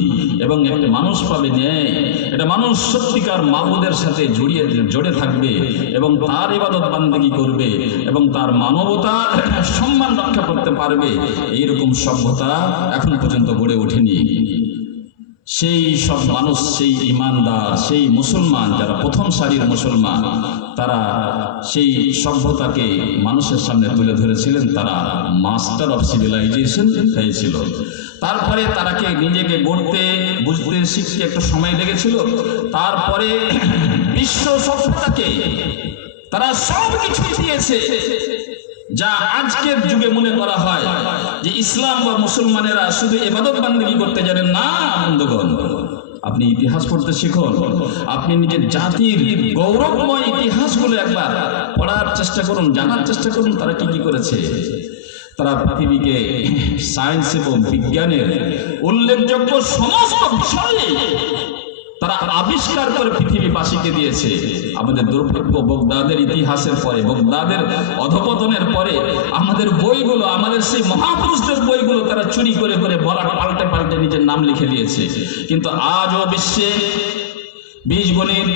এবং একটি মানুষ পাবে ন্যায়, এটা মানুষ সত্যিকার মাবুদের সাথে জড়ে থাকবে এবং তার ইবাদত বান্দেগী করবে এবং তার মানবতার সম্মান রক্ষা করতে পারবে, এইরকম সভ্যতা এখন পর্যন্ত গড়ে ওঠেনি। সেই সব মানুষ, সেই ইমানদার, সেই মুসলমান যারা প্রথম সারির মুসলমান, তারা সেই সভ্যতাকে মানুষের সামনে তুলে ধরেছিলেন। তারা মাস্টার অফ সিভিলাইজেশন হয়েছিল। তারপরে তারাকে নিজেকে গড়তে, বুঝতে, শিখতে একটু সময় লেগেছিল। তারপরে বিশ্ব সভ্যতাকে তারা সব কিছু দিয়েছে যা আজকের যুগে মনে করা হয় যে ইসলাম বা মুসলমানেরা শুধু ইবাদত বান্দেগী করতে জানেন না। বন্ধুগণ, আপনি ইতিহাস পড়তে শিখুন, আপনি নিজের জাতির গৌরবময় ইতিহাসগুলো একবার পড়ার চেষ্টা করুন, জানার চেষ্টা করুন তারা কি কি করেছে। তারা পৃথিবীকে সায়েন্স এবং বিজ্ঞানের উল্লেখযোগ্য সমস্ত বিষয়ে তারা আবিষ্কার করে পৃথিবীবাসীকে দিয়েছে। আমাদের দুর্ভিক্ষ বগদাদের ইতিহাসের পরে, বগদাদের অধপতনের পরে আমাদের বইগুলো, আমাদের সেই মহাপুরুষদের বইগুলো তারা চুরি করে করে পাল্টে পাল্টে নিজের নাম লিখে দিয়েছে। কিন্তু আজও বিশ্বে বীজগণিত,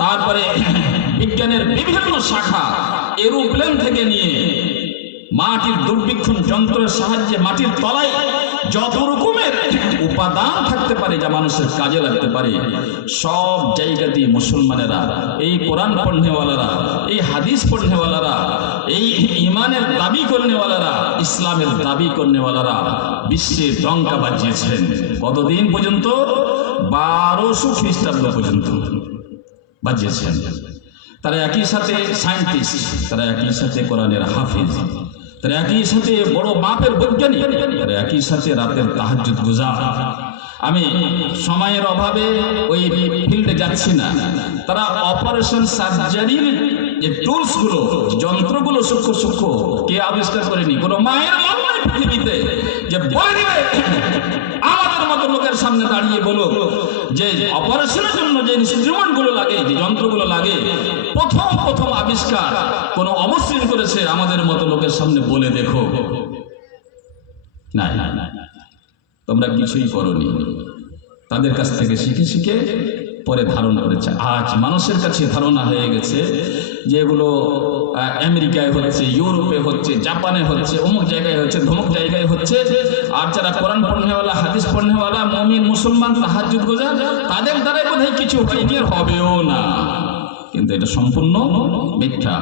তারপরে বিজ্ঞানের বিভিন্ন শাখা, এরোপ্লেন থেকে নিয়ে মাটির দুর্বীক্ষণ যন্ত্রের সাহায্যে মাটির তলায় যত রকমের উপাদান থাকতে পারে যা মানুষের কাজে লাগতে পারে, সব জায়গাতেই মুসলমানেরা, এই কোরআন পড়নেওয়ালারা, এই হাদিস পড়নেওয়ালারা, এই ইমানের দাবি করনেওয়ালারা, ইসলামের দাবি করনেওয়ালারা বিশ্বে ডঙ্কা বাজিয়েছেন। কতদিন পর্যন্ত? 1200 খ্রিস্টাব্দ পর্যন্ত বাজিয়েছেন। তারা একই সাথে সায়েন্টিস্ট, তারা একই সাথে কোরআনের হাফিজ, তারা একই সাথে বড় মাপের বৈজ্ঞানিক, তারা একই সাথে রাতের তাহাজ্জুদ গুজার। আমি সময়ের অভাবে ওই ফিল্ডে যাচ্ছি না। তারা অপারেশন সার্জারির যে টুলসগুলো, যন্ত্রগুলো সূক্ষ্ম সূক্ষ্ম কে আবিষ্কার করেনি? কোনো মায়ের মন নাই পৃথিবীতে যে বলে দিবে আমাদের মতো লোকের সামনে দাঁড়িয়ে বলো যে অপারেশনের জন্য যে ইনস্ট্রুমেন্টগুলো লাগে, যে যন্ত্রগুলো লাগে, প্রথম আবিষ্কার কোন অমুসলিম করেছে আমাদের মতো লোকের সামনে বলে দেখো। না, তোমরা কিছুই করনি। তাদের কাছ থেকে শিখে শিখে পরে ধারণ করেছে। আজ মানুষের কাছে ধারণা হয়ে গেছে যে এগুলো আমেরিকায় হচ্ছে, ইউরোপে হচ্ছে, জাপানে হচ্ছে, অমুক জায়গায় হচ্ছে, ধমুক জায়গায় হচ্ছে। আর যারা কোরআন পড়নেওয়ালা, হাদিস পড়নেওয়ালা, মুমিন মুসলমান, তাহাজ্জুদ গুজার, তাদের দ্বারাই বোধহয় কিছু হয়নি, আর হবেও না। কিন্তু এটা সম্পূর্ণ মিথ্যা।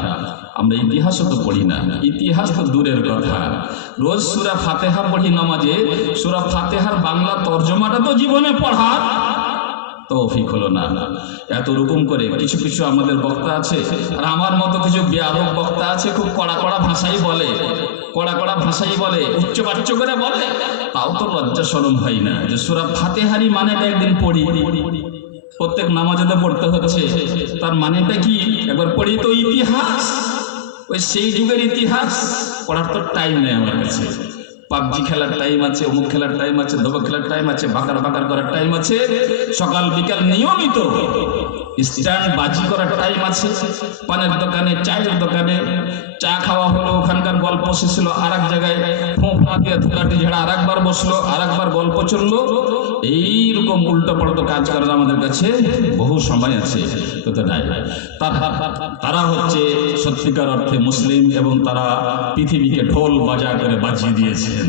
আমরা ইতিহাসও তো পড়ি না, ইতিহাস তো দূরের কথা। রোজ সূরা ফাতিহা পড়ি নামাজে, সূরা ফাতিহার বাংলা তর্জমাটা তো জীবনে পড়ার তৌফিক হলো না। এত রকম করে কিছু কিছু আমাদের বক্তা আছে, আর আমার মতো কিছু বেয়াদব বক্তা আছে, খুব কড়া কড়া ভাষাই বলে, উচ্চবাচ্য করে বলে। তাও তো লজ্জা শরম হয় না যে সূরা ফাতিহারই মানেটা একদিন পড়ি। প্রত্যেক নামাজে তো পড়তে হচ্ছে, তার মানেটা কি একবার পড়ি তো ইতিহাস, ওই সেই যুগের ইতিহাস পড়ার তো টাইম নেই আমার কাছে। পাবজি খেলার টাইম আছে, অমুক খেলার টাইম আছে, দবা খেলার টাইম আছে, বাকার বাকার করার টাইম আছে, সকাল বিকাল নিয়মিত স্ট্যান্ড বাজি করার টাইম আছে, পানের দোকানে, চায়ের দোকানে চা খাওয়া হলো, ওখানকার গল্প শেষ হলো, আর এক জায়গায় ফোঁফা দিয়ে ধুলাটি ঝেড়া আর একবার বসলো, আর একবার গল্প চললো। এইরকম উল্টো পাল্টো কাজ করার আমাদের কাছে বহু সময় আছে। তারা হচ্ছে সত্যিকার অর্থে মুসলিম, এবং তারা পৃথিবীকে ঢোল বাজা করে বাজিয়ে দিয়েছেন।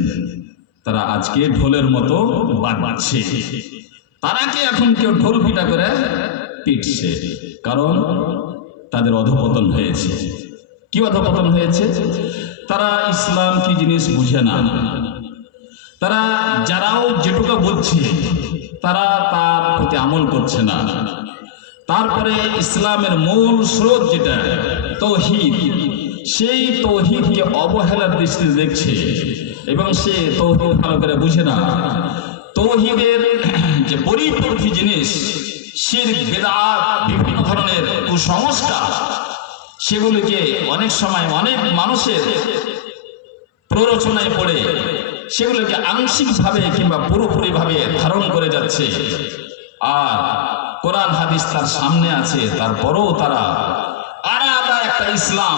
তারা আজকে ঢোলের মতো বাজছে। তারা কি এখন কেউ ঢোল পিটা করে পিটছে? কারণ তাদের অধঃপতন হয়েছে। কি অধঃপতন হয়েছে? তারা ইসলাম কি জিনিস বুঝে না। তারা যারাও যেটুকু বলছে তারা তার প্রতি আমল করছে না। তারপরে ইসলামের মূল স্রোত যেটা তাওহীদ, সেই তাওহীদকে অবহেলার দৃষ্টিতে দেখছে, এবং সে তাওহীদ ভালো করে বুঝে না। তাওহীদের যে পরিপন্থী জিনিস, শিরক, বিদআত, বিভিন্ন ধরনের কুসংস্কার, সেগুলিকে অনেক সময় অনেক মানুষের প্ররোচনায় পড়ে সেগুলোকে আংশিকভাবে কিংবা পুরোপুরিভাবে ধারণ করে যাচ্ছে। আর কোরআন হাদিস তার সামনে আছে, তারপরেও তারা আলাদা একটা ইসলাম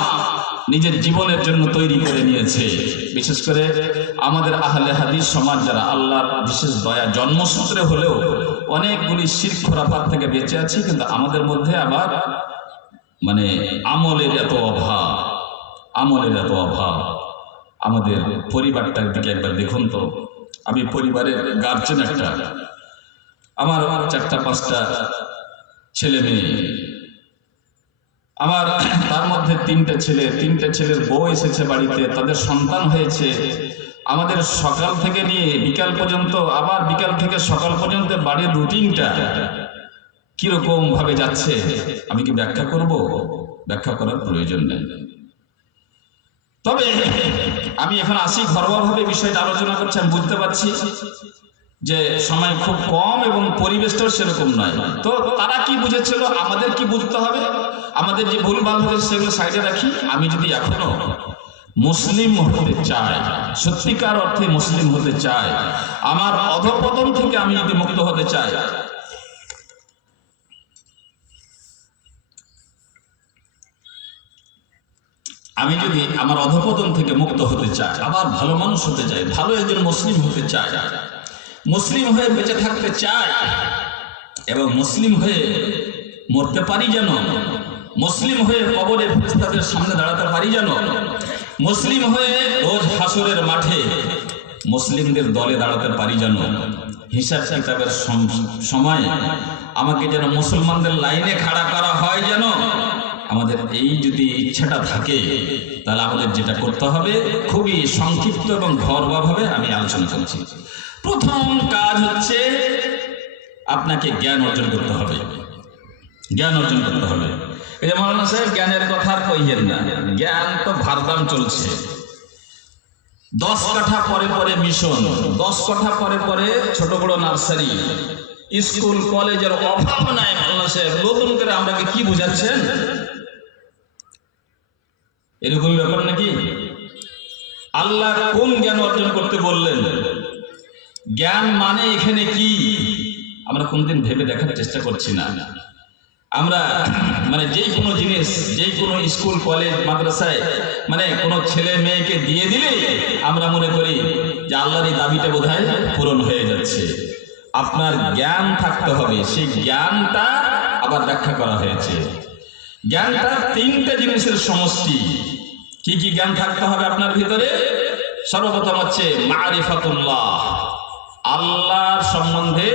নিজের জীবনের জন্য তৈরি করে নিয়েছে। বিশেষ করে আমাদের আহলে হাদিস সমাজ, যারা আল্লাহর বিশেষ দয়া জন্মসূত্রে হলেও অনেকগুলি শিরক খুরাফাত থেকে বেঁচে আছে, কিন্তু আমাদের মধ্যে আবার আমলের এত অভাব, আমলের এত অভাব। আমাদের পরিবারটার দিকে একবার দেখুন তো। আমি পরিবারের গার্জেন একটা, আমার 4-5টা ছেলে মেয়ে, আমার তার মধ্যে 3টে ছেলে, 3টে ছেলের বউ এসেছে বাড়িতে, তাদের সন্তান হয়েছে। আমাদের সকাল থেকে নিয়ে বিকাল পর্যন্ত, আবার বিকাল থেকে সকাল পর্যন্ত বাড়ির রুটিনটা কিরকম ভাবে যাচ্ছে আমি কি ব্যাখ্যা করব? ব্যাখ্যা করার প্রয়োজন নেই। তবে আমি এখন আসি, ঘরোয়াভাবে বিষয়টা আলোচনা করছি। আমি বুঝতে পারছি যে সময় খুব কম এবং পরিবেশটাও সেরকম নয়। তো তারা কি বুঝেছিল, আমাদের কি বুঝতে হবে? আমাদের যে ভুলভাল হয়েছে সেগুলো সাইডে রাখি। আমি যদি এখনো মুসলিম হতে চাই, সত্যিকার অর্থে মুসলিম হতে চাই, আমার অধঃপতন থেকে আমি যদি মুক্ত হতে চাই, আমি যদি আমার অধঃপতন থেকে মুক্ত হতে চাই, আবার ভালো মানুষ হতে চাই, ভালো একজন মুসলিম হতে চাই, মুসলিম হয়ে বেঁচে থাকতে চাই, এবং মুসলিম হয়ে মরতে পারি যেন, মুসলিম হয়ে কবরে ফেরেশতাদের সামনে দাঁড়াতে পারি যেন, মুসলিম হয়ে রোজ হাসরের মাঠে মুসলিমদের দলে দাঁড়াতে পারি যেন, হিসাব কিতাবের সময় আমাকে যেন মুসলমানদের লাইনে খাড়া করা হয় যেন, আমাদের এই যদি ইচ্ছাটা থাকে, তাহলে আমাদের যেটা করতে হবে খুবই সংক্ষিপ্ত এবং ঘরোয়াভাবে আমি আলোচনা করছি। প্রথম কাজ হচ্ছে আপনাকে জ্ঞান অর্জন করতে হবে। জ্ঞান অর্জন করতে হবে। এই যে মাওলানা সাহেব জ্ঞানের কথা আর কইয়েন না, জ্ঞান তো ভারদাম চলছে। 10 কাঠা পরে পরে মিশন, 10 কাঠা পরে পরে ছোট বড় নার্সারি, স্কুল কলেজের অভাব নাই। মাওলানা সাহেব নতুন করে আমরাকে কি বুঝাচ্ছেন? এরকমই ব্যাপার নাকি? আল্লাহ কোন জ্ঞান অর্জন করতে বললেন? জ্ঞান মানে এখানে কি আমরা কোনদিন ভেবে দেখার চেষ্টা করছি না। আমরা যেই কোনো জিনিস, যেই কোনো স্কুল কলেজ মাদ্রাসায় কোনো ছেলে মেয়েকে দিয়ে দিলে আমরা মনে করি যে আল্লাহর এই দাবিটা বোধহয় পূরণ হয়ে যাচ্ছে। আপনার জ্ঞান থাকতে হবে, সেই জ্ঞানটা আবার ব্যাখ্যা করা হয়েছে। জ্ঞানটা 3টে জিনিসের সমষ্টি। কি কি জ্ঞান থাকতে হবে আপনার ভিতরে? সর্বপ্রথম হচ্ছে মারিফাতুল্লাহ, আল্লাহর সম্বন্ধে,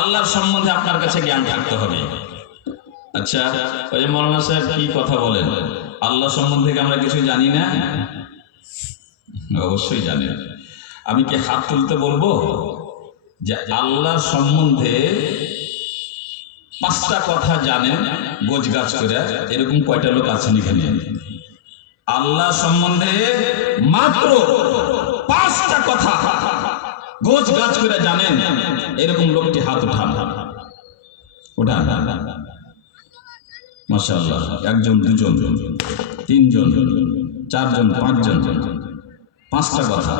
আল্লাহর সম্বন্ধে আপনার কাছে জ্ঞান থাকতে হবে। আচ্ছা, ওই মাওলানা সাহেব কি কথা বলেন, আল্লাহ সম্বন্ধে আমরা কিছু জানি না? অবশ্যই জানি। আমি কি হাত তুলতে বলবো যে আল্লাহ সম্বন্ধে 5টা কথা জানেন গোছগাছ করে? এরকম কয়টা লোক আছেন এখানে? আল্লাহ সম্বন্ধে মাত্র 5টা কথা গোছগাছ করে জানেন, এরকম লোকটি হাত উঠান। ওঠা মাশাআল্লাহ, একজন, দুজন, তিনজন, চারজন, পাঁচজন, পাঁচটা কথা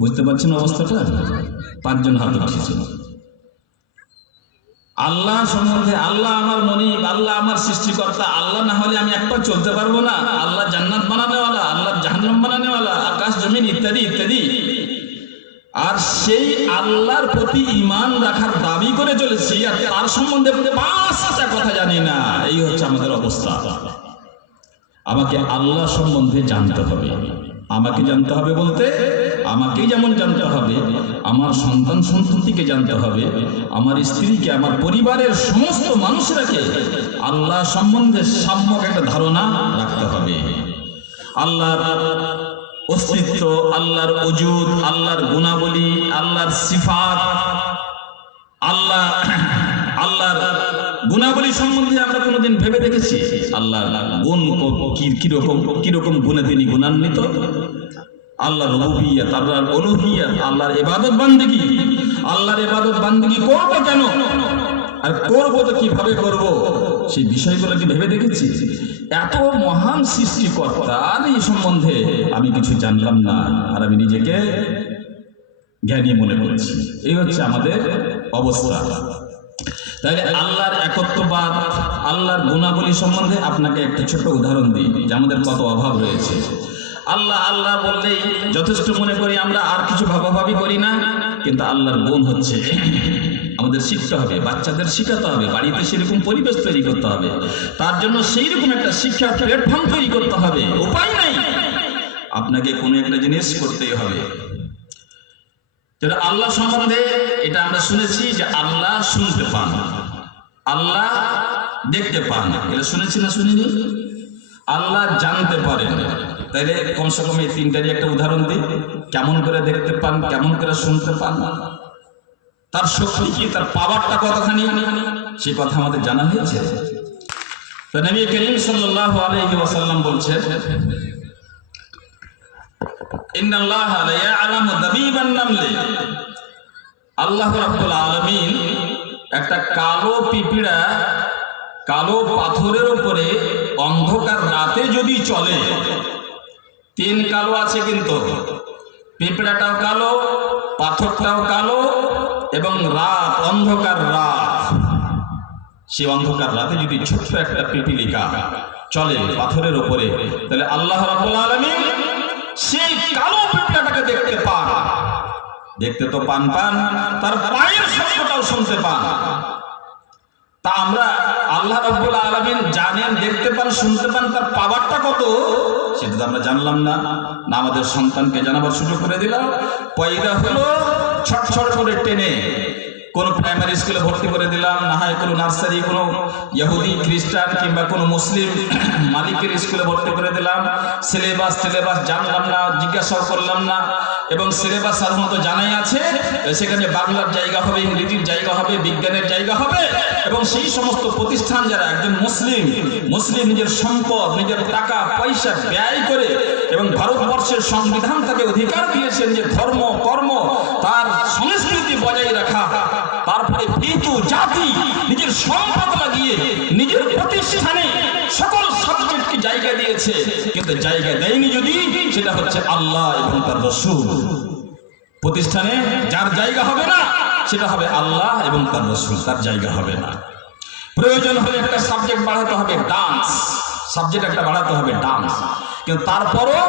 বুঝতে পারছেন অবস্থাটা? পাঁচজন হাত উঠেছে। আল্লাহ সম্বন্ধে, আল্লাহ আমার মনিব, আল্লাহ আমার সৃষ্টিকর্তা, আল্লাহ না হলে আমি একবার চলতে পারবো না, আল্লাহ জান্নাত বানানেওয়ালা, আল্লাহ জাহান্নাম বানানেওয়ালা, আকাশ জমিন ইত্যাদি ইত্যাদি। আর সেই আল্লাহর প্রতি ঈমান রাখার দাবি করে চলেছি, আর তার সম্বন্ধে পাঁচটা কথা জানি না। এই হচ্ছে আমাদের অবস্থা। আমাকে আল্লাহ সম্বন্ধে জানতে হবে। আমাকে জানতে হবে বলতে আমাকেই যেমন জানতে হবে, আমার সন্তান সন্ততিকে জানতে হবে, আমার স্ত্রীকে, আমার পরিবারের সমস্ত মানুষরাকে আল্লাহ সম্বন্ধে সম্যক একটা ধারণা রাখতে হবে। আল্লাহর অস্তিত্ব, আল্লাহর ওজুদ, আল্লাহর গুণাবলী, আল্লাহর সিফাত, আল্লাহর গুণাবলী সম্বন্ধে আমরা কোনোদিন ভেবে দেখেছি? আল্লাহর গুণ কিরকম গুণে তিনি গুণান্বিত, আল্লাহর রুবুবিয়্যাত, আল্লাহর উলুহিয়্যাত, আল্লাহর ইবাদত বান্দেগী, আল্লাহর ইবাদত বান্দেগী করব কেন আর করবো তো কিভাবে করব, সেই বিষয়গুলো কি ভেবে দেখেছি? এত মহান সৃষ্টিকর্তার এই সম্বন্ধে আমি কিছু জানলাম না, আর আমি নিজেকে জ্ঞানী মনে করছি। এই হচ্ছে আমাদের অবস্থা। তাহলে আল্লাহর একত্ববাদ, আল্লাহর গুণাবলী সম্বন্ধে আপনাকে একটা ছোট উদাহরণ দিই যে আমাদের কত অভাব রয়েছে। আল্লাহ আল্লাহ বললেই যথেষ্ট মনে করি আমরা, আর কিছু ভাবাভাবি করি না। কিন্তু আল্লাহর গুণ হচ্ছে আমাদের শিখতে হবে, বাচ্চাদের শিখাতে হবে, বাড়িতে সেরকম পরিবেশ তৈরি করতে হবে, তার জন্য সেই রকম একটা শিক্ষার প্ল্যাটফর্ম তৈরি করতে হবে। উপায় নাই, আপনাকে কোনো একটা জিনিস করতেই হবে। আল্লাহ সম্বন্ধে এটা আমরা শুনেছি যে আল্লাহ শুনতে পান, আল্লাহ দেখতে পান, এটা শুনেছি না শুনিনি? আল্লাহ জানতে পারেন। তাইলে কমসে কম এই তিনটারই একটা উদাহরণ দিই। কেমন করে দেখতে পান, কেমন করে শুনতে পান, তার শক্তি কি, তার পাওয়ারটা কতখানি, সে কথা আমাদের জানা হয়েছে। তো নবী করিম সাল্লাল্লাহু আলাইহি ওয়াসাল্লাম বলছেন, ইন্নাল্লাহা লা ইয়ালামু দাবিবান নামলি, আল্লাহ রাব্বুল আলামিন একটা কালো পিঁপড়া কালো পাথরের উপরে অন্ধকার রাতে যদি চলে, তিন কালো আছে কিন্তু, পিঁপড়াটাও কালো, পাথরটাও কালো, এবং রাত, অন্ধকার রাত, সেই অন্ধকার রাতে যদি ছোট্ট একটা পিপীলিকা চলে পাথরের উপরে, তাহলে আল্লাহ রাব্বুল আলামিন সেই কালো পিঁপড়াটাকে দেখতে পান। দেখতে তো পান, তার পায়ের শব্দটাও শুনতে পান। তা আমরা আল্লাহ রাব্বুল আলামিন জানেন, দেখতে পান, শুনতে পান, তার পাওয়ারটা কত সেটা তো আমরা জানলাম না। আমাদের সন্তানকে জানাবার সুযোগ করে দিলাম। পয়দা হলো ছটছট করে টেনে কোনো প্রাইমারি স্কুলে ভর্তি করে দিলাম, না হয় কোনো নার্সারি, কোনো ইহুদি খ্রিস্টান কিংবা কোনো মুসলিম মালিকের স্কুলে ভর্তি করে দিলাম। সিলেবাস জানলাম না, জিজ্ঞাসা করলাম না, এবং সিলেবাস সাধারণত জানাই আছে, সেখানে বাংলার জায়গা হবে, ইংরেজির জায়গা হবে, বিজ্ঞানের জায়গা হবে। এবং সেই সমস্ত প্রতিষ্ঠান যারা একজন মুসলিম নিজের সম্পদ, নিজের টাকা পয়সা ব্যয় করে, এবং ভারতবর্ষের সংবিধান তাকে অধিকার দিয়েছেন যে ধর্ম, কর্ম, তার সংস্কৃতি বজায় রাখা, তারপরে ভীতু জাতি নিজের সম্পদ লাগিয়ে নিজের প্রতিষ্ঠানে সকল সাবজেক্টকে জায়গা দিয়েছে, কিন্তু জায়গা দেয়নি যদি, সেটা হচ্ছে আল্লাহ এবং তার রাসূল। প্রতিষ্ঠানে যার জায়গা হবে না সেটা হবে আল্লাহ এবং তার রাসূল, তার জায়গা হবে না। প্রয়োজন হলে একটা সাবজেক্ট বাড়াতে হবে, ডান্স সাবজেক্ট একটা বাড়াতে হবে, ডান্স, কিন্তু তারপরও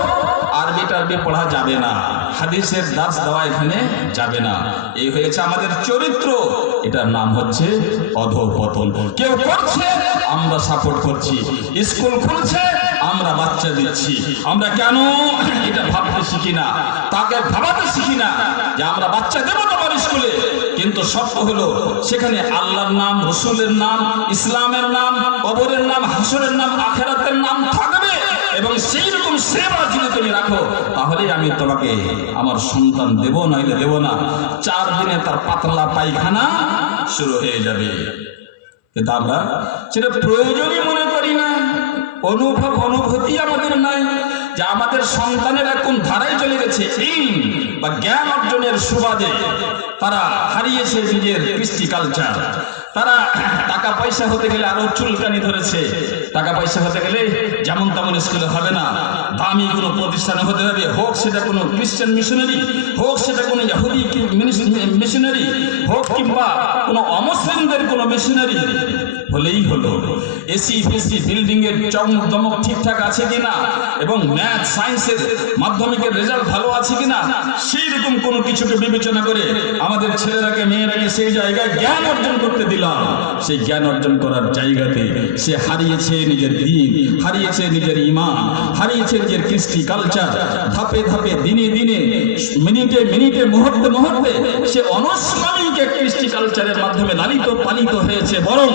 আরবি পড়া যাবে না, হাদিসের দাস দেওয়া এখানে যাবে না। এই হয়েছে আমাদের চরিত্র। এটার নাম হচ্ছে অধঃপতন। কেউ করছে, আমরা সাপোর্ট করছি, স্কুল খুলছে, আমরা বাচ্চা দিচ্ছি। আমরা কেন এটা ভাবতে শিখি না, তাকে ভাবাতে শিখি না যে আমরা বাচ্চা দেবো তোমার স্কুলে, কিন্তু সত্য হলো সেখানে আল্লাহর নাম, রসুলের নাম, ইসলামের নাম, কবরের নাম, হাসরের নাম, আখিরাতের নাম থাকবে। এবং সেই রকম সেবা যদি তুমি রাখো, তাহলে আমি তোমাকে আমার সন্তান দেব, নইলে দেব না। 4 দিনে তার পাতলা পায়খানা শুরু হয়ে যাবে। কিন্তু আমরা সেটা প্রয়োজনই মনে করি না, অনুভূতি আমাদের নাই যে আমাদের সন্তানেরা কোন ধারায় চলে গেছে। ইলম বা জ্ঞান অর্জনের সুবাদে তারা হারিয়েছে নিজের কৃষ্টি কালচার, তারা টাকা পয়সা হতে গেলে আরো চুলকানি ধরেছে। টাকা পয়সা হতে গেলে যেমন তেমন স্কুলে হবে না, দামি কোনো প্রতিষ্ঠানে হতে হবে, হোক সেটা কোনো খ্রিস্টান মিশনারি, হোক সেটা কোনো ইহুদি মিশনারি, হোক কিংবা কোনো অমুসলিমদের কোনো মিশনারি হলেই হলো। এসি ফেসি বিল্ডিং এর চমক দমক ঠিকঠাক আছে কিনা এবং ম্যাথ সায়েন্সের মাধ্যমিকের রেজাল্ট ভালো আছে কিনা সেই রকম কোনো কিছুকে বিবেচনা করে আমাদের ছেলেরাকে মেয়েরাকে সেই জায়গায় জ্ঞান অর্জন করতে দিলাম। সেই জ্ঞান অর্জন করার জায়গাতে সে হারিয়েছে নিজের দ্বীন, হারিয়েছে নিজের ঈমান, হারিয়েছে নিজের কৃষ্টি কালচার। ধাপে ধাপে দিনে দিনে মিনিটে মিনিটে মুহূর্তে মুহূর্তে সে অনস্বামিক কৃষ্টি কালচারের মাধ্যমে লালিত পালিত হয়েছে, বরং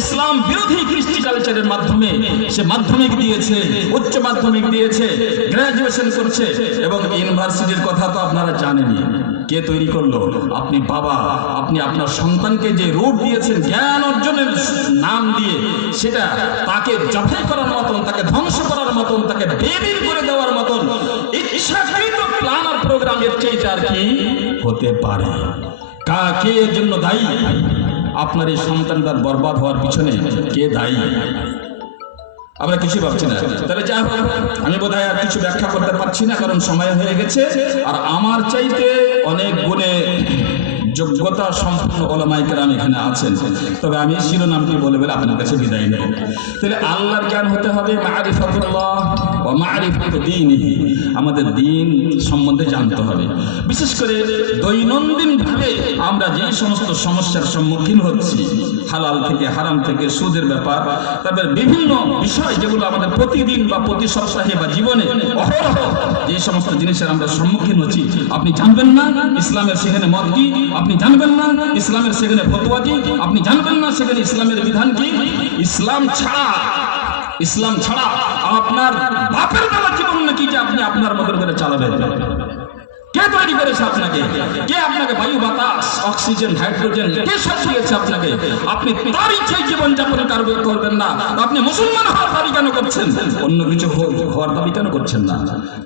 ইসলাম বিরোধী কৃষ্টি কালচারের মাধ্যমে সে মাধ্যমিক দিয়েছে, উচ্চ মাধ্যমিক দিয়েছে, গ্রাজুয়েশন করছে এবং ইউনিভার্সিটির কথা তো আপনারা জানেনই। কে তৈরি করলো? আপনি বাবা। আপনি আপনার সন্তানকে যে রূপ দিয়েছেন জ্ঞান অর্জনের নাম দিয়ে, সেটা তাকে জবাই করার মতন, তাকে ধ্বংস করার মতন, তাকে বেবিল করে দেওয়ার মতন ইচ্ছাকৃত প্ল্যান আর প্রোগ্রামের চাইতে আর কি হতে পারে? কে এর জন্য দায়ী? আপনার এই সন্তানটার বরবাদ হওয়ার পিছনে কে দায়ী? আমরা কিছু ভাবছি না। তাহলে যা হোক, আমি বোধহয় আর কিছু ব্যাখ্যা করতে পারছি না, কারণ সময় হয়ে গেছে। আর আমার চাইতে অনেক গুণে যোগ্যতা সম্পন্ন ওলামায়ে কেরাম এখানে আছেন, তবে আমি শিরোনামটি বলে বলে আপনার কাছে বিদায় নেব। তাহলে আল্লাহর জ্ঞান হতে হবে, মারিফাতুল্লাহ ওয়া মারিফাতু দীনিহি, আমাদের দ্বীন সম্বন্ধে জানতে হবে। বিশেষ করে দৈনন্দিন ভাবে আমরা যে সমস্ত সমস্যার সম্মুখীন হচ্ছি, হালাল থেকে হারাম থেকে সুদের ব্যাপার, তারপর বিভিন্ন বিষয় যেগুলো আমাদের প্রতিদিন বা প্রতি সপ্তাহে বা জীবনে অহরহ যে সমস্ত জিনিসের আমরা সম্মুখীন হচ্ছি, আপনি জানবেন না ইসলামের সেখানে মত কি, আপনি জানবেন না ইসলামের সেখানে ফতোয়া কি, আপনি জানবেন না সেখানে ইসলামের বিধান কি। ইসলাম ছাড়া আপনার বাপের বেলা জীবন নাকি যে আপনি আপনার মতো করে চালাবেন? কে তৈরি করেছে আপনাকে? কে আপনাকে বায়ু বাতাস অক্সিজেন হাইড্রোজেন কে সব দিয়েছে আপনাকে? আপনি তার ইচ্ছায় জীবন যাপন করবেন না। আপনি মুসলমান হওয়ার দাবি কেন করছেন? অন্য কিছু হওয়ার দাবি কেন করছেন না?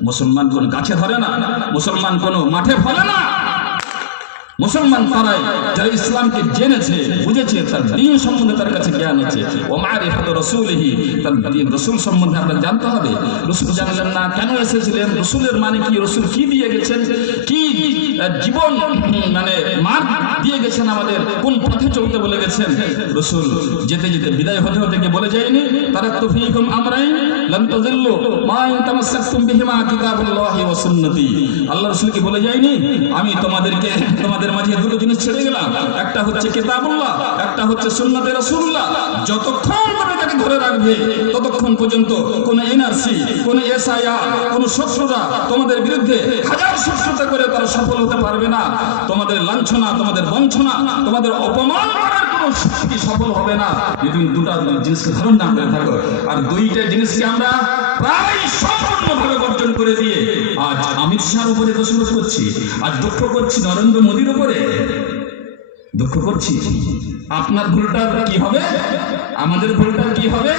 মুসলমান কোন গাছে ধরে না, মুসলমান কোন মাঠে ফলে না। মুসলমান তারাই যারা ইসলামকে জেনেছে, বুঝেছে, তার দ্বীন সম্বন্ধে তার কাছে জ্ঞান আছে। ও মারিফাতু রাসূলিহি, তার দ্বীন রাসূল সম্বন্ধে আপনারা জানতে হবে। রাসূল জানলেন না, কেন এসেছিলেন, রাসূলের মানে কি, রাসূল কি দিয়ে গেছেন, কি জীবন মানে মার্গ দিয়ে গেছেন, আমাদের কোন পথে চলতে বলে গেছেন। রাসূল যেতে যেতে বিদায় হতে হতে গিয়ে বলে যায়নি, তারাকতু ফীকুম আমরাইন লান তাযিল্লু মা ইন তামাসসাকতুম বিহিমা কিতাবুল্লাহি ওয়া সুন্নতি। আল্লাহ রাসূল কি বলে যায়নি, আমি তোমাদের মাঝে দুটো জিনিস ছেড়ে গেলাম, একটা হচ্ছে কিতাবুল্লাহ, একটা হচ্ছে সুন্নতে রাসূলুল্লাহ। যতক্ষণ তুমি তাকে ধরে রাখবে ততক্ষণ পর্যন্ত কোন এনআরসি, কোন এসআইআর, কোন শত্রুরা তোমাদের বিরুদ্ধে হাজার শত্রুতা করে তারা সফল হতে পারবে না। তোমাদের লাঞ্ছনা, তোমাদের বঞ্চনা, তোমাদের অপমান করার কোনো শক্তি সফল হবে না যদি তুমি দুটো জিনিসকে ধারণ না করে থাকো। আর দুইটা জিনিসকে আমরা প্রায় সম্পূর্ণভাবে বর্জন করে দিয়ে আজ অমিত শাহর উপরে দোষারোপ করছি, আজ দুঃখ করছি নরেন্দ্র মোদীর উপরে, দুঃখ করছি। আপনার ভুলটা কি হবে, আমাদের ভুলটা কি হবে?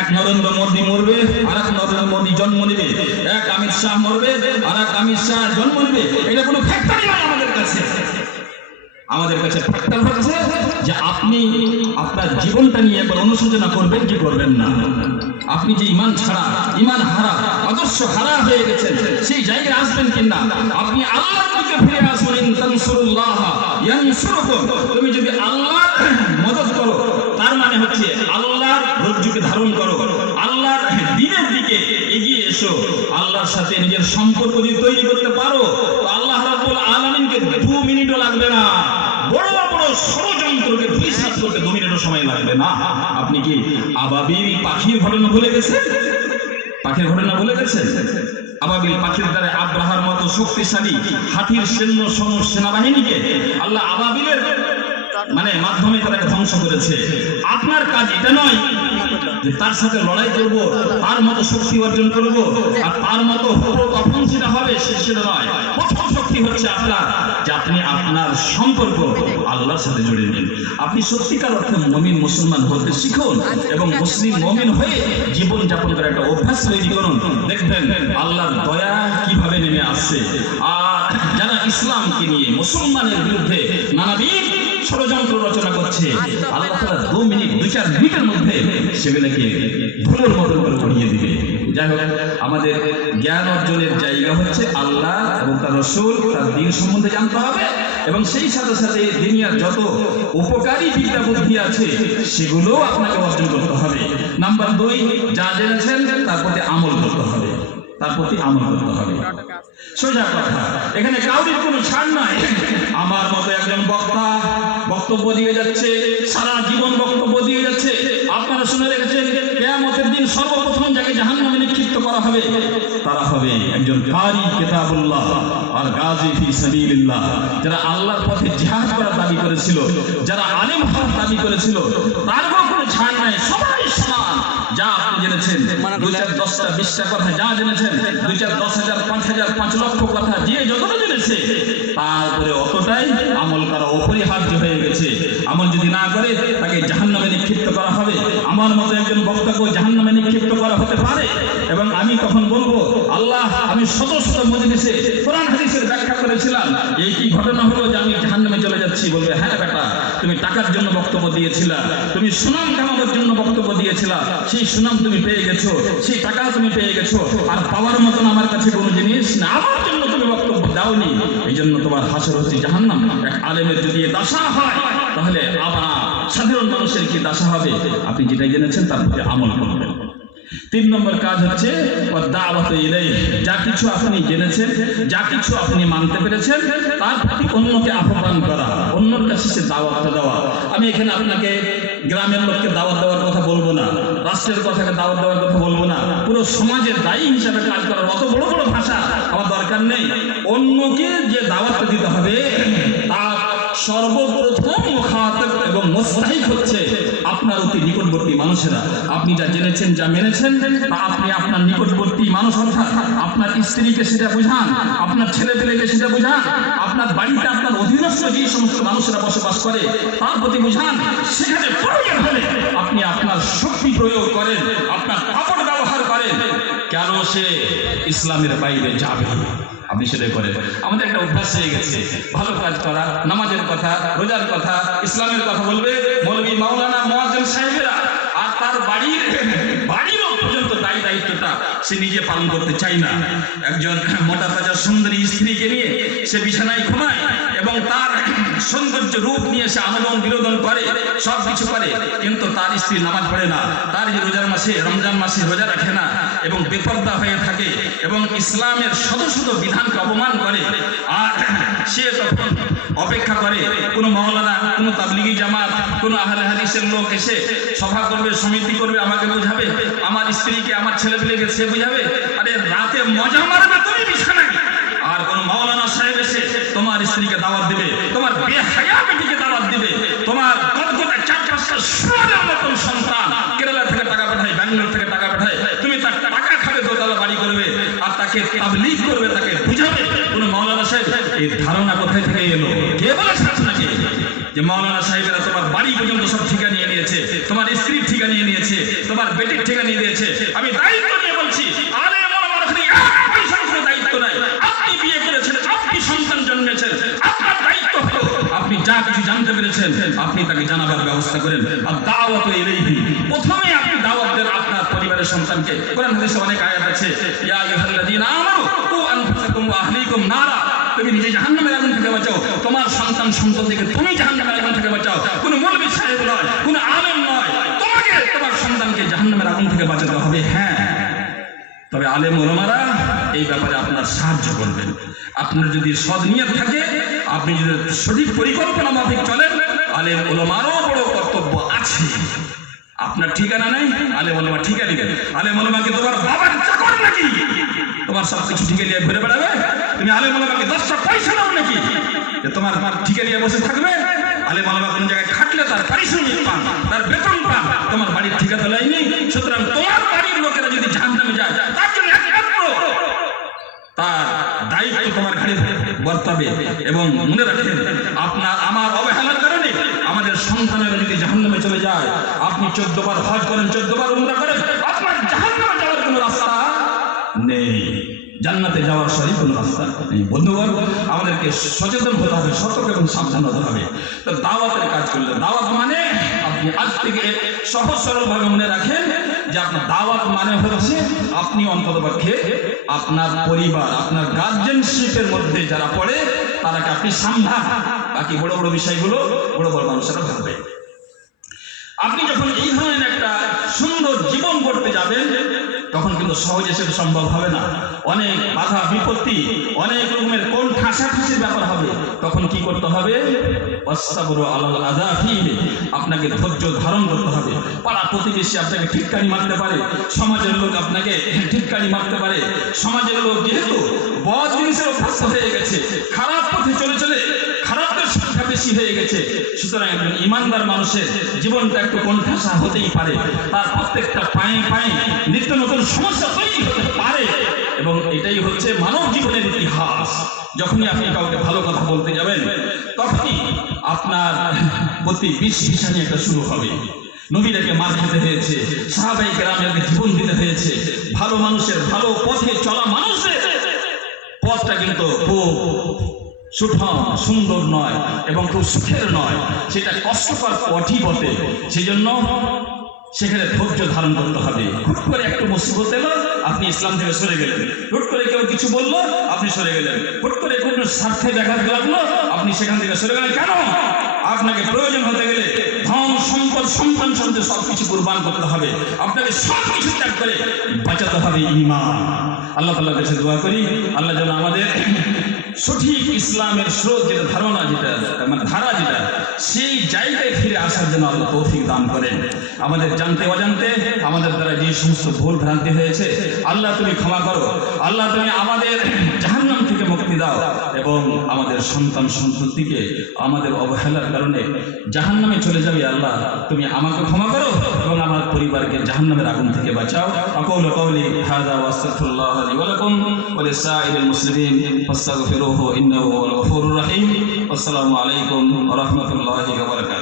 এক নরেন্দ্র মোদী মরবে, আর এক নরেন্দ্র মোদী জন্ম নেবে। এক অমিত শাহ মরবে, আর এক অমিত শাহ জন্ম নেবে। এটা কোনো ফ্যাক্টরি নয় আমাদের কাছে। আমাদের কাছে ফ্যাক্টর হচ্ছে যে আপনি আপনার জীবনটা নিয়ে একবার অনুশোচনা করবেন কি করবেন না। আপনি যে ঈমান ছাড়া, ঈমান হারা, আদর্শ হারা হয়ে গেছেন, সেই জায়গায় আসবেন কিনা। আপনি আল্লাহর দিকে ফিরে আসুন। ইন তানসুরুল্লাহ ইয়ানসুরকুম, তুমি যদি আল্লাহর মদদ করো, তার মানে হচ্ছে আল্লাহর রজ্জুকে ধারণ করো, আল্লাহর দ্বীনের দিকে এগিয়ে এসো। আল্লাহর সাথে নিজের সম্পর্ক যদি তৈরি করতে পারো, তো আল্লাহ রাব্বুল আলামিনকে 2 মিনিটও লাগবে না। বড় বড় ষড়যন্ত্রকে ধূলিসাৎ করতে 2 মিনিটও সময় লাগবে না। আপনি কি আবাবিল পাখির ঘটনা ভুলে গেছেন? পাখির ঘটনা ভুলে গেছেন? আবাবিল পাখির দ্বারা আব্রাহার মতো শক্তিশালী হাতির সেনাবাহিনীকে আল্লাহ আবাবিলের মাধ্যমে তাদেরকে ধ্বংস করেছে। আপনার কাজ এটা নয় যে তার সাথে লড়াই করব, তার মতো শক্তি অর্জন করব, আর তার মতো অপঞ্চিত হবে, সেটা নয়। প্রথম শক্তি হচ্ছে আপনার, যে আপনি আপনার সম্পর্ক আল্লাহর সাথে জড়িয়ে নিন। আপনি সত্যিকার অর্থে মুমিন মুসলমান হতে শিখুন এবং মুসলিম মুমিন হয়ে জীবন যাপন করার একটা অভ্যাস তৈরি করুন। দেখবেন আল্লাহর দয়া কিভাবে নেমে আসছে। আর যারা ইসলামকে নিয়ে মুসলমানের বিরুদ্ধে নানাবিধ ষড়যন্ত্র রচনা করছে, আল্লাহ তাআলা 2 মিনিট 2-4 মিনিটের মধ্যে সেগুলোকে ধুলোর মতো করে উড়িয়ে দিবে। যাই হোক, আমাদের জ্ঞান অর্জনের জায়গা হচ্ছে আল্লাহ এবং তার রাসূল, তার দ্বীন সম্বন্ধে জানতে হবে, এবং সেই সাথে সাথে দুনিয়ার যত উপকারী বিদ্যা বুদ্ধি আছে সেগুলো আপনাকে অর্জন করতে হবে। নাম্বার 2, যা জেনেছেন তার প্রতি আমল করতে হবে, তার প্রতি আমল করতে হবে। সোজা কথা, এখানে কাউরির কোনো ছাড় নাই। আমার মতো একজন বক্তা বক্তব্য দিয়ে যাচ্ছে, সারা জীবন বক্তব্য দিয়ে যাচ্ছে। আপনারা শুনে রেখেছেন, কিয়ামতের দিন সর্বপ্রথম যাকে জাহান্নামে নিক্ষিপ্ত করা হবে তারা হবে একজন কারি কিতাবুল্লাহ আর গাজী ফি সাবিলিল্লাহ, যারা আল্লাহর পথে জিহাদ করার দাবি করেছিল, যারা আলেম হওয়ার দাবি করেছিল। তার কোনো ছাড় নাই, সবাই সমান। যা আপনি জেনেছেন 2-4 10টা 20টা কথা যা জেনেছেন, 2-4 10,000 5,000 5 লক্ষ কথা যে যতটা জেনেছে, তারপরে অতটাই আমল করা অপরিহার্য হয়ে গেছে। আমল যদি না করে তাকে জাহান্নামে নিক্ষিপ্ত করা হবে। আমার মতো একজন বক্তাকে জাহান্নামে নিক্ষিপ্ত করা হতে পারে। এবং আমি তখন বলবো, আল্লাহ, আমি শত শত মজলিসে কোরআন হাদিসের ব্যাখ্যা করেছিলাম, এই কি ঘটনা হলো যে আমি জাহান্নামে চলে যাচ্ছি? বলবে, হ্যাঁ বেটা, তুমি টাকার জন্য বক্তব্য দিয়েছিলা, তুমি সুনাম কামানোর জন্য বক্তব্য দিয়েছিলা, সেই সুনাম তুমি পেয়ে গেছো, সেই টাকা তুমি পেয়ে গেছো, আর পাওয়ার মতন আমার কাছে কোনো জিনিস না, আমার জন্য তুমি বক্তব্য দাওনি, এই জন্য তোমার হাসর হচ্ছে জাহান্নাম। এক আলেমের যদি দশা হয়, তাহলে আবার সাধারণ মানুষের কি দশা হবে? আপনি যেটা জেনেছেন তার প্রতি আমল করবেন। 3 নম্বর কাজ হচ্ছে দাওয়াত ইলাইহি, যা কিছু আপনি জেনেছেন, যা কিছু আপনি মানতে পেরেছেন, তার প্রতি অন্যকে আহ্বান করা, অন্যর কাছে সে দাওয়াত দেওয়া। আমি এখানে আপনাকে গ্রামের লোককে দাওয়াত দেওয়ার কথা বলবো না, রাষ্ট্রের কথাকে দাওয়াত দেওয়ার কথা বলবো না, পুরো সমাজের দায়ী হিসাবে কাজ করার অত বড় বড় ভাষা আমার দরকার নেই। অন্যকে যে দাওয়াত দিতে হবে তার সর্বপ্রথম মুখাতাব এবং মুস্তাহিক হচ্ছে আপনার অতি নিকটবর্তী মানুষেরা। আপনি যা জেনেছেন, যা মেনেছেন, তা আপনি আপনার নিকটবর্তী মানুষ, অর্থাৎ আপনার স্ত্রীকে সেটা বুঝান, আপনার ছেলেপেলেকে সেটা বুঝান, আপনার বাড়িতে আপনার অধীনস্থ যে সমস্ত মানুষেরা বসবাস করে তার প্রতি বুঝান। সেখানে প্রয়োজন হলে আপনি আপনার শক্তি প্রয়োগ করেন, আপনার কাপড় ব্যবহার করেন। কেন সে ইসলামের বাইরে যাবে? আপনি সেটাই করেন। আমাদের একটা অভ্যাস হয়ে গেছে, ভালো কাজ করা, নামাজের কথা, রোজার কথা, ইসলামের কথা বলবে মৌলভী, মাওলানা, মুয়াজ্জিন সাহেবেরা, আর তার বাড়িরও পর্যন্ত দায়িত্বটা সে নিজে পালন করতে চায় না। একজন মোটা তাজা সুন্দরী স্ত্রীকে নিয়ে সে বিছানায় ঘুমায় এবং তার সৌন্দর্য রূপ নিয়ে সে আনন্দন বিনোদন করে, সব কিছু করে, কিন্তু তার স্ত্রী নামাজ পড়ে না, তার যে রোজার মাসে, রমজান মাসে রোজা রাখে না এবং বেপরদা হয়ে থাকে এবং ইসলামের শত শত বিধানকে অপমান করে। আর সে তখন অপেক্ষা করে কোনো মাওলানা, কোনো তাবলিগি জামাত, কোনো আহলে হাদিসের লোক এসে সভা করবে, সমিতি করবে, আমাকে বুঝাবে, আমার স্ত্রীকে, আমার ছেলেপেলেকে সে বুঝাবে। আরে রাতে মজা মারবে তুমি বিছানায়, আর কোন মাওলানা সাহেব এসে তোমার স্ত্রীকে দাওয়াত দিবে, তোমার বেহায়া বেটিকে দাওয়াত দিবে, তোমার কতটা 4-5টা সুরের মতন সন্তান কেরালা থেকে টাকা পাঠায়, ব্যাঙ্গালোর থেকে টাকা পাঠায়, তুমি তার টাকা খাবে, দোতলা বাড়ি করবে, আর তাকে তাবলীগ করবে, তাকে বুঝাবে। কোন মাওলানা সাহেব, এই ধারণা কোথায় থেকে এলো? কে বলেছে আপনাকে যে মাওলানা সাহেবেরা তোমার বাড়ি পর্যন্ত সব ঠিকা নিয়ে নিয়েছে, তোমার স্ত্রীর ঠিকা নিয়ে নিয়েছে, তোমার বেটির ঠিকা নিয়ে নিয়েছে? আমি দায়িত্ব নিয়ে বলছি, আরে আমার এখানে এক পয়সার কোনো দায়িত্ব নাই। আপনি বিয়ে করেছেন, আপনি সন্তান জন্মেছেন, আপনার দায়িত্ব হলো আপনি যা কিছু জানতে পেরেছেন আপনি তাকে জানাবার ব্যবস্থা করেন। আর দাওয়াত ইলাইহি, প্রথমে আপনি দাওয়াত দেন আপনার পরিবারের সন্তানকে। কোরআন হাদিসে অনেক আয়াত আছে, ইয়া আইয়ুহাল্লাযীনা আমানু কু আনফুসাকুম ওয়া আহলিকুম নারা, তুমি নিজে জাহান্নামের আগুন থেকে বাঁচাও, তোমার সন্তান সন্ততিকে তুমি জাহান্নামের আগুন থেকে বাঁচাও। কোনো মৌলভী সাহেব নয়, কোনো আলেম নয়, তোমাকে তোমার সন্তানকে জাহান্নামের আগুন থেকে বাঁচাতে হবে। হ্যাঁ, তবে আলেম ওলামারা এই ব্যাপারে আপনার সাহায্য করবেন। আপনার যদি সৎ নিয়ত থাকে, আপনি যদি সঠিক পরিকল্পনা মাফিক চলেন, আলেম ওলামারও বড় কর্তব্য আছে। আপনার ঠিকানা নাই, আলেম ওলামা ঠিকা দিবেন। আলেম ওলামাকে তোমার বাবার চাকর নাকি তোমার সব কিছু ঠিকা নিয়ে ঘুরে বেড়াবে? তুমি আলেম ওলামাকে 10টা পয়সা দাও নাকি যে তোমার ঠিকা নিয়ে বসে থাকবে? আলেম ওলামা কোন জায়গায় খাটলে তার পারিশ্রমিক পান, তার বেতন পান, তোমার বাড়ির ঠিকা তো লাইনি। সুতরাং তোমার বাড়ির লোকেরা যদি জাহান্নামে যায়, তার জন্য একমাত্র তার দায়িত্ব তোমার ঘাড়ে বর্তাবে। এবং মনে রাখেন, আপনার আমার অবহেলার কারণে আমাদের সন্তানেরা যদি জাহান্নামে চলে যায়, আপনি 14 বার হজ করেন, 14 বার উমরা করেন, আপনার জাহান্নামে যাওয়ার কোনো রাস্তা নেই। জান্নাতে যাওয়ার সরি কোনো রাস্তা নেই। বন্ধুগণ, আমাদেরকে সচেতন হতে হবে, সতর্ক এবং সাবধান হতে হবে। তো দাওয়াতের কাজ করলে, দাওয়াত মানে আপনি আজ থেকে সহজ সরলভাবে মনে রাখেন যে আপনার দাওয়াত মানে হচ্ছে আপনি অন্ততপক্ষে আপনার পরিবার, আপনার গার্জেনশিপের মধ্যে যারা পড়ে তারাকে আপনি সামলান। বাকি বড় বড় বিষয়গুলো বড় বড় মানুষেরা ভাববে। আপনি যখন এই ধরনের একটা সুন্দর জীবন করতে যাবেন তখন কিন্তু সহজে সেটা সম্ভব হবে না। অনেক বাধা বিপত্তি, অনেক রকমের কোন ঠাসাঠাসির ব্যাপার হবে। তখন কি করতে হবে? ওয়াসসাবরু আলাল আযা ফীহি, আপনাকে ধৈর্য ধারণ করতে হবে। পাড়া প্রতিবেশী আপনাকে ঠিককারি মারতে পারে, সমাজের লোক আপনাকে ঠিককারি মারতে পারে। সমাজের লোক যেহেতু বদ জিনিসের অভ্যস্ত হয়ে গেছে, খারাপ পথে চলে চলে খারাপের সংখ্যা বেশি হয়ে গেছে, সুতরাং একজন ইমানদার মানুষের জীবনটা একটু কোণঠাসা হতেই পারে। তার প্রত্যেকটা পায়ে পায়ে নিত্য নতুন সমস্যা তৈরি হতে পারে, এবং এটাই হচ্ছে মানব জীবনের ইতিহাস। যখনই আপনি কাউকে ভালো কথা বলতে যাবেন তখনই আপনার প্রতি বিষ ভিসানি একটা শুরু হবে। নবীদেরকে মার খেতে হয়েছে, সাহাবায়ে কেরামদেরকে জীবন দিতে হয়েছে। ভালো মানুষের, ভালো পথে চলা মানুষের পথটা কিন্তু খুব সুঠাম, সুন্দর নয় এবং খুব সুখের নয়, সেটা কষ্টকর পথই বটে। সেই জন্য সেখানে ধৈর্য ধারণ করতে হবে। হুট করে একটু মুসিবত এলো, আপনি ইসলাম থেকে সরে গেলেন। হুট করে কেউ কিছু বললো, আপনি সরে গেলেন। হুট করে কোনো স্বার্থে দেখা লাগলো, আপনি সেখান থেকে সরে গেলেন। কেন? আপনাকে প্রয়োজন হতে গেলে ধন সম্পদ, সন্তান সন্তান সবকিছু কুরবান করতে হবে। আপনাকে সবকিছু ত্যাগ করে বাঁচাতে হবে ঈমান। আল্লাহ তাআলার কাছে দোয়া করি, আল্লাহ যেন আমাদের সঠিক ইসলামের স্রোত, যেটা ধারণা, যেটা মানে ধারা, যেটা সেই জায়গায় ফিরে আসার জন্য আল্লাহ তৌফিক দান করেন। আমাদের জানতে অজান্তে আমাদের দ্বারা যে সমস্ত ভুল ভ্রান্তি হয়েছে, আল্লাহ তুমি ক্ষমা করো। আল্লাহ তুমি আমাদের জাহান্নাম থেকে মুক্তি দাও, এবং আমাদের সন্তান সন্ততিকে আমাদের অবহেলার কারণে জাহান্নামে চলে যাবে। আল্লাহ তুমি আমাকে ক্ষমা করো এবং আমার পরিবারকে জাহান্নামের আগুন থেকে বাঁচাও। আকুলু কাওলি হাযা ওয়া আস্তাগফিরুল্লাহ লি ওয়া লাকুম ওয়া লিসাইরিল মুসলিমিন ফাস্তাগফিরুহু ইন্নাহু হুয়াল গফুরুর রহিম। আসসালামু আলাইকুম ওয়া রাহমাতুল্লাহি ওয়া বারাকাতুহু।